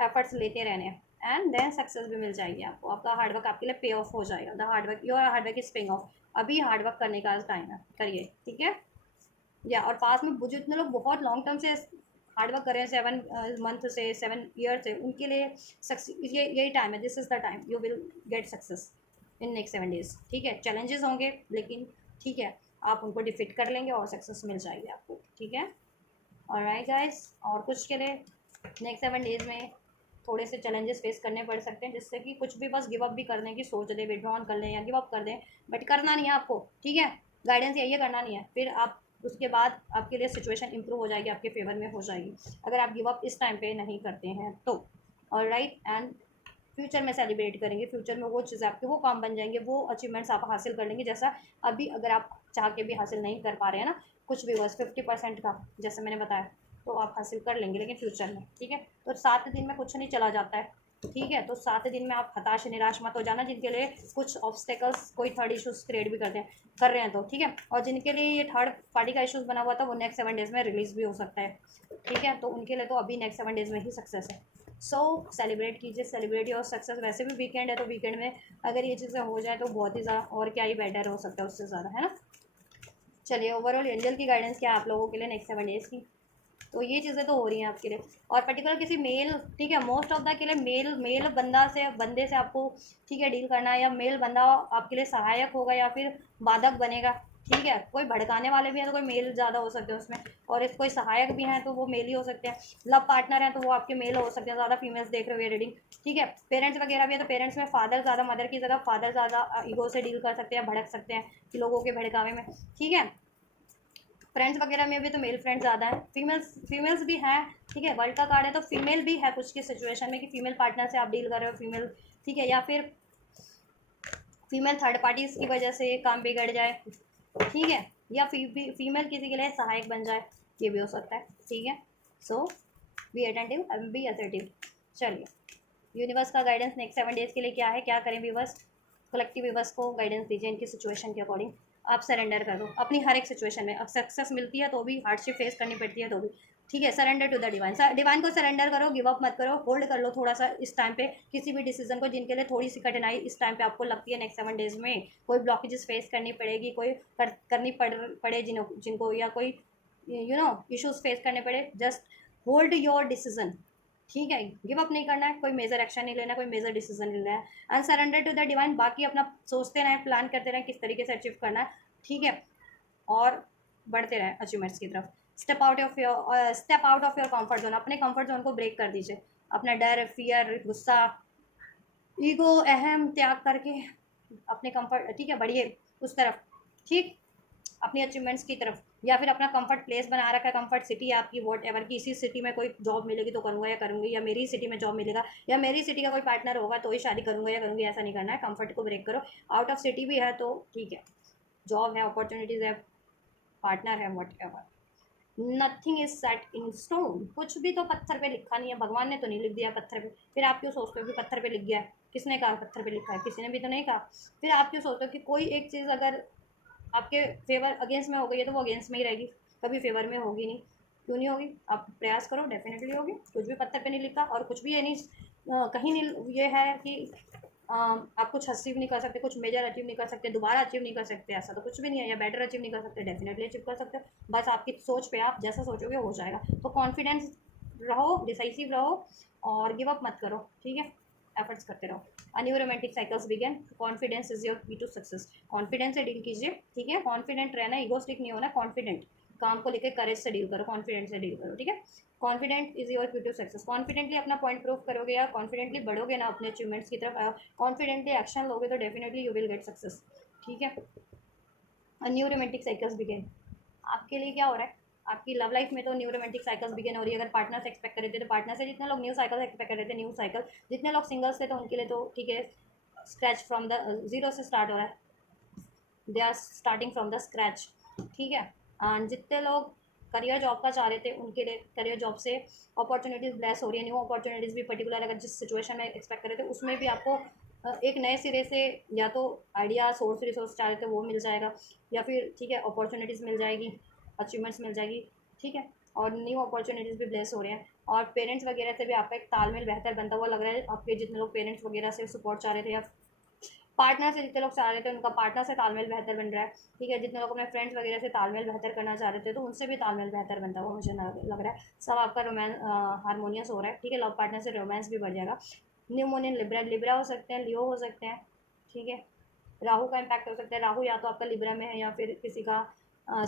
एफर्ट्स लेते रहने हैं, एंड देन सक्सेस भी मिल जाएगी आपको, आपका हार्डवर्क आपके लिए पे ऑफ हो जाएगा। The hard work, your hard work is paying off. अभी हार्डवर्क करने का टाइम है, करिए, ठीक है। या और पास में जितने लोग बहुत लॉन्ग टर्म से हार्डवर्क कर रहे हैं, 7 मंथ से, 7 ईयर से, उनके लिए ये यही टाइम है, this is the time you will get success in next 7 days, ठीक है। चैलेंजेस होंगे, लेकिन ठीक है, आप उनको डिफीट कर लेंगे और सक्सेस मिल जाएगी आपको, ठीक है। ऑलराइट गाइस, और कुछ के लिए नेक्स्ट 7 डेज में थोड़े से चैलेंजेस फेस करने पड़ सकते हैं, जिससे कि कुछ भी बस गिव अप भी करने की सोच लें, विड्रॉन कर लें या गिव अप कर दें, बट करना नहीं है आपको, ठीक है। गाइडेंस यही है, करना नहीं है, फिर आप उसके बाद आपके लिए सिचुएशन इंप्रूव हो जाएगी, आपके फेवर में हो जाएगी, अगर आप गिव अप इस टाइम पे नहीं करते हैं तो। ऑलराइट, एंड फ्यूचर में सेलिब्रेट करेंगे, फ्यूचर में वो चीज़ें आपके वो काम बन जाएंगे, वो अचीवमेंट्स आप हासिल कर लेंगे, जैसा अभी अगर आप चाह के भी हासिल नहीं कर पा रहे हैं ना, कुछ भी बस 50% का, जैसे मैंने बताया, तो आप हासिल कर लेंगे, लेकिन फ्यूचर में, ठीक है। तो 7 दिन में कुछ नहीं चला जाता है, ठीक है। तो 7 दिन में आप हताश निराश मत हो जाना, जिनके लिए कुछ ऑब्स्टेकल्स, कोई थर्ड इशूज़ क्रिएट भी कर रहे हैं तो, ठीक है। और जिनके लिए ये थर्ड पार्टी का इशूज़ बना हुआ था, वो नेक्स्ट 7 डेज़ में रिलीज़ भी हो सकता है, ठीक है। तो उनके लिए तो अभी नेक्स्ट 7 डेज़ में ही सक्सेस है। सो सेलिब्रेट कीजिए, सेलिब्रेट योर सक्सेस। वैसे भी वीकेंड है, तो वीकेंड में अगर ये चीज़ें हो जाए तो बहुत ही ज़्यादा, और क्या ही बेटर हो सकता है उससे ज़्यादा, है ना। चलिए, ओवरऑल एंजल की गाइडेंस क्या है आप लोगों के लिए नेक्स्ट 7 डेज़ की, तो ये चीज़ें तो हो रही हैं आपके लिए। और पर्टिकुलर किसी मेल, ठीक है, मोस्ट ऑफ द के लिए मेल बंदे से आपको, ठीक है, डील करना है, या मेल बंदा आपके लिए सहायक होगा या फिर बाधक बनेगा, ठीक है। कोई भड़काने वाले भी हैं तो कोई मेल ज़्यादा हो सकते हैं उसमें, और इस कोई सहायक भी हैं तो वो मेल ही हो सकते हैं। लव पार्टनर हैं तो वो आपके मेल हो सकते हैं, ज़्यादा फीमेल्स देख रहे हो ये रीडिंग, ठीक है। पेरेंट्स वगैरह भी है तो पेरेंट्स में फादर ज़्यादा, मदर की जगह फादर ज़्यादा ईगो से डील कर सकते हैं, भड़क सकते हैं कि लोगों के भड़कावे में, ठीक है। फ्रेंड्स वगैरह में भी तो मेल फ्रेंड्स ज़्यादा हैं, फीमेल्स भी हैं, ठीक है। वर्ल्ड का कार्ड है तो फीमेल भी है कुछ की सिचुएशन में, कि फीमेल पार्टनर से आप डील कर रहे हो, फीमेल, ठीक है, या फिर फीमेल थर्ड पार्टीज की वजह से काम बिगड़ जाए, ठीक है, या फीमेल किसी के लिए सहायक बन जाए, ये भी हो सकता है, ठीक है। So be attentive and be assertive. चलिए, यूनिवर्स का गाइडेंस नेक्स्ट 7 डेज़ के लिए क्या है, क्या करें व्यूवर्स, कलेक्टिव व्यूवर्स को गाइडेंस दीजिए इनकी सिचुएशन के अकॉर्डिंग। आप सरेंडर कर दो अपनी हर एक सिचुएशन में, अब सक्सेस मिलती है तो भी, हार्डशिप फेस करनी पड़ती है तो भी, ठीक है। Surrender to the divine, divine को सरेंडर करो, गिव अप मत करो, होल्ड कर लो थोड़ा सा इस टाइम पे किसी भी डिसीजन को, जिनके लिए थोड़ी सी कठिनाई इस टाइम पे आपको लगती है नेक्स्ट 7 डेज़ में, कोई ब्लॉकेजेस फेस करनी पड़ेगी, कोई करनी पड़े जिनको, या कोई इश्यूज फेस करने पड़े, जस्ट होल्ड योर डिसीजन, ठीक है। गिव अप नहीं करना है, कोई मेजर एक्शन नहीं लेना, कोई मेजर डिसीजन नहीं लेना है, and surrender to the divine. बाकी अपना सोचते रहें, प्लान करते रहें किस तरीके से अचीव करना है, ठीक है, और बढ़ते रहें अचीवमेंट्स की तरफ। Step out of your comfort zone, अपने कंफर्ट जोन को ब्रेक कर दीजिए, अपना डर, फियर, गुस्सा, ईगो, अहम त्याग करके अपने कंफर्ट, ठीक है, बढ़िए उस तरफ, ठीक, अपनी अचीवमेंट्स की तरफ। या फिर अपना कंफर्ट प्लेस बना रखा है, कंफर्ट सिटी है आपकी, वॉट एवर की, इसी सिटी में कोई जॉब मिलेगी तो करूँगा या करूँगी, या मेरी सिटी में जॉब मिलेगा या मेरी सिटी का कोई पार्टनर होगा तो ही शादी करूँगा या करूँगी, ऐसा नहीं करना है। कंफर्ट को ब्रेक करो। आउट ऑफ सिटी भी है तो ठीक है, जॉब है, अपॉर्चुनिटीज़ है, पार्टनर है, what ever, nothing is set in stone. कुछ भी तो पत्थर पे लिखा नहीं है, भगवान ने तो नहीं लिख दिया पत्थर पे। फिर आप क्यों सोचते हो कि पत्थर पे लिख गया है? किसने कहा पत्थर पे लिखा है? किसी ने भी तो नहीं कहा। फिर आप क्यों सोचते हो कि कोई एक चीज़ अगर आपके फेवर अगेंस्ट में हो गई है तो वो अगेंस्ट में ही रहेगी, कभी फेवर में होगी नहीं। क्यों नहीं होगी? आप प्रयास करो, डेफिनेटली होगी। कुछ भी पत्थर पे नहीं लिखा, और कुछ भी ये नहीं, कहीं नहीं ये है कि आप कुछ अचीव नहीं कर सकते, कुछ मेजर अचीव नहीं कर सकते, दोबारा अचीव नहीं कर सकते, ऐसा तो कुछ भी नहीं है। या बेटर अचीव नहीं कर सकते, डेफिनेटली अचीव कर सकते हो। बस आपकी सोच पे, आप जैसा सोचोगे हो जाएगा। तो कॉन्फिडेंस रहो, डिसाइसिव रहो, और गिव अप मत करो, ठीक है। एफर्ट्स करते रहो। A new romantic cycles begin, confidence is your key to success. Confidence से डील कीजिए, ठीक है, कॉन्फिडेंट रहना, ईगोस्टिक नहीं होना, कॉन्फिडेंट, काम को लेकर करेज से डील करो, कॉन्फिडेंस से डील करो, ठीक है। Confident is your key to success. Confidently अपना पॉइंट प्रूव करोगे या कॉन्फिडेंटली बढ़ोगे ना अपने अचीवमेंट्स की तरफ, कॉन्फिडेंटली एक्शन लोगे तो definitely you will get success, ठीक है। न्यू रोमांटिक साइकिल्स बिगेन, आपके लिए क्या हो रहा है, आपकी लव लाइफ में तो न्यू रोमांटिक साइकिल्स बिगेन हो रही है। अगर पार्टनर से एक्सपेक्ट कर रहे थे तो पार्टनर से जितने लोग न्यू साइकिल एक्सपेक्ट कर रहे थे, न्यू साइकिल, जितने लोग सिंगल्स थे तो उनके लिए तो ठीक है, स्क्रैच फ्रॉम द जीरो से स्टार्ट हो रहा है, they are starting from the scratch, ठीक है। एंड जितने लोग करियर जॉब का चाह रहे थे उनके लिए करियर जॉब से अपॉर्चुनिटीज़ ब्लेस हो रही है, न्यू अपॉर्चुनिटीज़ भी, पर्टिकुलर अगर जिस सिचुएशन में एक्सपेक्ट कर रहे थे उसमें भी आपको एक नए सिरे से या तो आइडिया सोर्स रिसोर्स चाह रहे थे वो मिल जाएगा, या फिर ठीक है अपॉर्चुनिटीज़ मिल जाएगी, अचीवमेंट्स मिल जाएगी, ठीक है। और न्यू अपॉर्चुनिटीज़ भी ब्लेस हो रहे हैं, और पेरेंट्स वगैरह से भी आपका एक तालमेल बेहतर बनता हुआ लग रहा है। आपके जितने लोग पेरेंट्स वगैरह से सपोर्ट चाह रहे थे या पार्टनर से जितने लोग चाह रहे थे उनका पार्टनर से तालमेल बेहतर बन रहा है, ठीक है। जितने लोग अपने फ्रेंड्स वगैरह से तालमेल बेहतर करना चाह रहे थे तो उनसे भी तालमेल बेहतर बनता हुआ मुझे लग रहा है। सब आपका रोमांस हारमोनियस हो रहा है, ठीक है। लव पार्टनर से रोमांस भी बढ़ जाएगा। New moon in Libra, Libra हो सकते हैं, लियो हो सकते हैं, ठीक है। राहु का इम्पैक्ट हो सकता है, राहु या तो आपका लिब्रा में है या फिर किसी का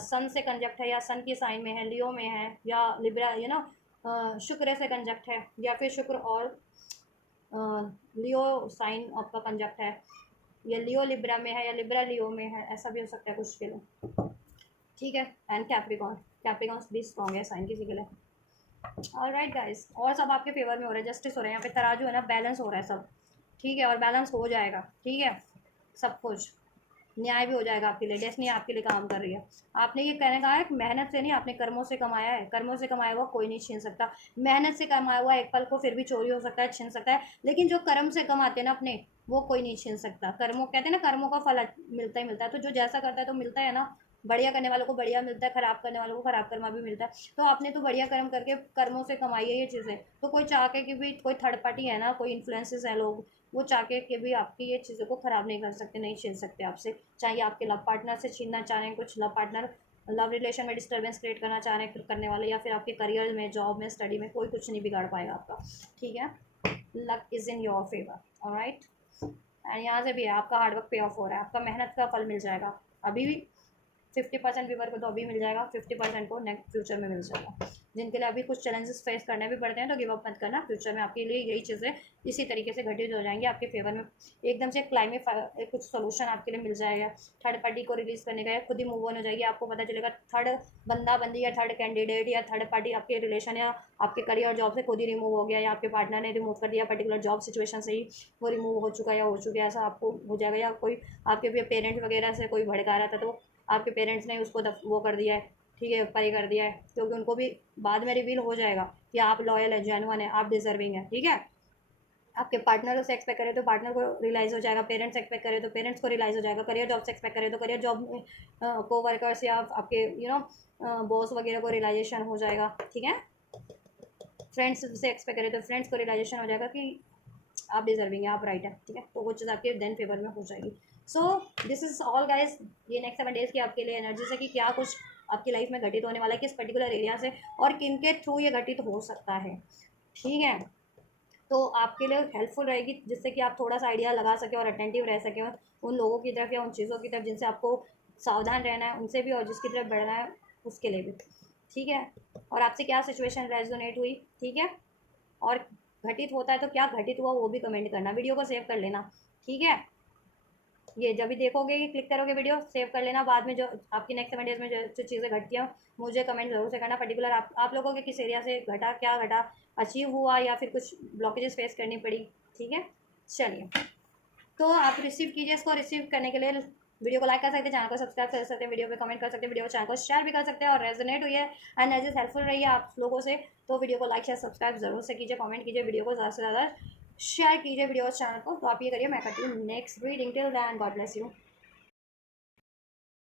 सन से कंजक्ट है या सन के साइन में है, लियो में है, या लिब्रा शुक्र से कंजक्ट है, या फिर शुक्र और लियो साइन आपका कंजक्ट है, या लियो लिब्रा में है या लिब्रा लियो में है, ऐसा भी हो सकता है कुछ के लिए, ठीक है। एंड कैप्रिकॉन, कैप्रिकॉन भी स्ट्रॉन्ग है साइन किसी के लिए। ऑलराइट गाइस, और सब आपके फेवर में हो रहा है, जस्टिस हो रहा है, यहाँ पे तराजू है ना, बैलेंस हो रहा है सब, ठीक है। और बैलेंस हो जाएगा, ठीक है, सब कुछ न्याय भी हो जाएगा आपके लिए, डेस्टिनी आपके लिए काम कर रही है। आपने ये कहने कहा है कि मेहनत से नहीं, आपने कर्मों से कमाया है, कर्मों से कमाया हुआ कोई नहीं छीन सकता। मेहनत से कमाया हुआ एक पल को फिर भी चोरी हो सकता है, छीन सकता है, लेकिन जो कर्म से कमाते हैं ना अपने, वो कोई नहीं छीन सकता। कर्मों कहते हैं ना, कर्मों का फल मिलता ही मिलता है, तो जो जैसा करता है तो मिलता है ना। बढ़िया करने वालों को बढ़िया मिलता है, खराब करने वालों को खराब कर्मा भी मिलता है। तो आपने तो बढ़िया कर्म करके कर्मों से कमाई है ये चीज़ें, तो कोई चाह के कि भी कोई थर्ड पार्टी है ना, कोई इन्फ्लुएंसेस है लोग, वो चाह के भी आपकी ये चीज़ों को ख़राब नहीं कर सकते, नहीं छीन सकते आपसे। चाहे आपके लव पार्टनर से छीनना चाह रहे हैं, कुछ लव पार्टनर लव रिलेशन में डिस्टर्बेंस क्रिएट करना चाह रहे हैं करने वाले, या फिर आपके करियर में, जॉब में, स्टडी में, कोई कुछ नहीं बिगाड़ पाएगा आपका, ठीक है। Luck is in your favour, alright. And यहाँ से भी है आपका हार्डवर्क पे ऑफ हो रहा है, आपका मेहनत का फल मिल जाएगा। अभी भी 50% व्यूवर को तो अभी मिल जाएगा, 50% को नेक्स्ट फ्यूचर में मिल जाएगा। जिनके लिए अभी कुछ चैलेंजेस फेस करने भी पड़ते हैं तो गिव अप मत करना, फ्यूचर में आपके लिए यही चीज़ें इसी तरीके से घटित हो जाएंगी आपके फेवर में। एकदम से क्लाइमेट कुछ सोल्यूशन आपके लिए मिल जाएगा, थर्ड पार्टी को रिलीज़ करने का या खुद ही मूव ऑन हो जाएगी। आपको पता चलेगा थर्ड बंदा बंदी या थर्ड कैंडिडेट या थर्ड पार्टी आपके रिलेशन या आपके करियर जॉब से खुद ही रिमूव हो गया, या आपके पार्टनर ने रिमूव कर दिया, पर्टिकुलर जॉब सिचुएशन से ही वो रिमूव हो चुका या हो चुका है, ऐसा आपको हो जाएगा। या कोई आपके भी पेरेंट्स वगैरह से कोई भड़का रहा था तो आपके पेरेंट्स ने उसको वो कर दिया है, ठीक है, परे कर दिया है, क्योंकि उनको भी बाद में रिवील हो जाएगा कि आप लॉयल है, जेन्युइन है, आप डिजर्विंग है, ठीक है। आपके पार्टनर से एक्सपेक्ट करें तो पार्टनर को रियलाइज़ हो जाएगा, पेरेंट्स एक्सपेक्ट करें तो पेरेंट्स को रियलाइज़ हो जाएगा, करियर जॉब से एक्सपेक्ट करें तो करियर जॉब में को वर्कर्स या आपके बॉस वगैरह को रियलाइजेशन हो जाएगा, ठीक है। फ्रेंड्स से एक्सपेक्ट करें तो फ्रेंड्स को रियलाइजेशन हो जाएगा कि आप डिजर्विंग है, आप राइट है, ठीक है। तो वो चीज़ आपके देन फेवर में हो जाएगी। So this is all guys, ये नेक्स्ट 7 डेज़ की आपके लिए एनर्जी से कि क्या कुछ आपकी लाइफ में घटित होने वाला है, किस पर्टिकुलर एरिया से और किन के थ्रू ये घटित हो सकता है, ठीक है। तो आपके लिए हेल्पफुल रहेगी, जिससे कि आप थोड़ा सा आइडिया लगा सकें और अटेंटिव रह सकें उन लोगों की तरफ या उन चीज़ों की तरफ जिनसे आपको सावधान रहना है, उनसे भी, और जिसकी तरफ बढ़ना है उसके लिए भी, ठीक है। और आपसे क्या सिचुएशन रेजोनेट हुई, ठीक है, और घटित होता है तो क्या घटित हुआ वो भी कमेंट करना, वीडियो को सेव कर लेना, ठीक है। ये जब भी देखोगे कि क्लिक करोगे वीडियो सेव कर लेना, बाद में जो आपकी नेक्स्ट 7 डेज़ में जो चीज़ें घटती हैं मुझे कमेंट ज़रूर से करना, पर्टिकुलर आप लोगों के किस एरिया से घटा, क्या घटा, अचीव हुआ या फिर कुछ ब्लॉकेजेस फेस करनी पड़ी, ठीक है। चलिए, तो आप रिसीव कीजिए, इसको रिसीव करने के लिए वीडियो को लाइक कर सकते हैं, चैनल को सब्सक्राइब कर सकते हैं, वीडियो पे कमेंट कर सकते हैं, वीडियो चैनल को शेयर भी कर सकते हैं, और रेजोनेट हुई है एनालिसिस हेल्पफुल रही है आप लोगों से तो वीडियो को लाइक शेयर सब्सक्राइब जरूर से कीजिए, कमेंट कीजिए, वीडियो को ज़्यादा से ज़्यादा शेयर कीजिए वीडियो चैनल को। तो आप ये करिए, मैं करती हूँ next reading. Till then God bless you.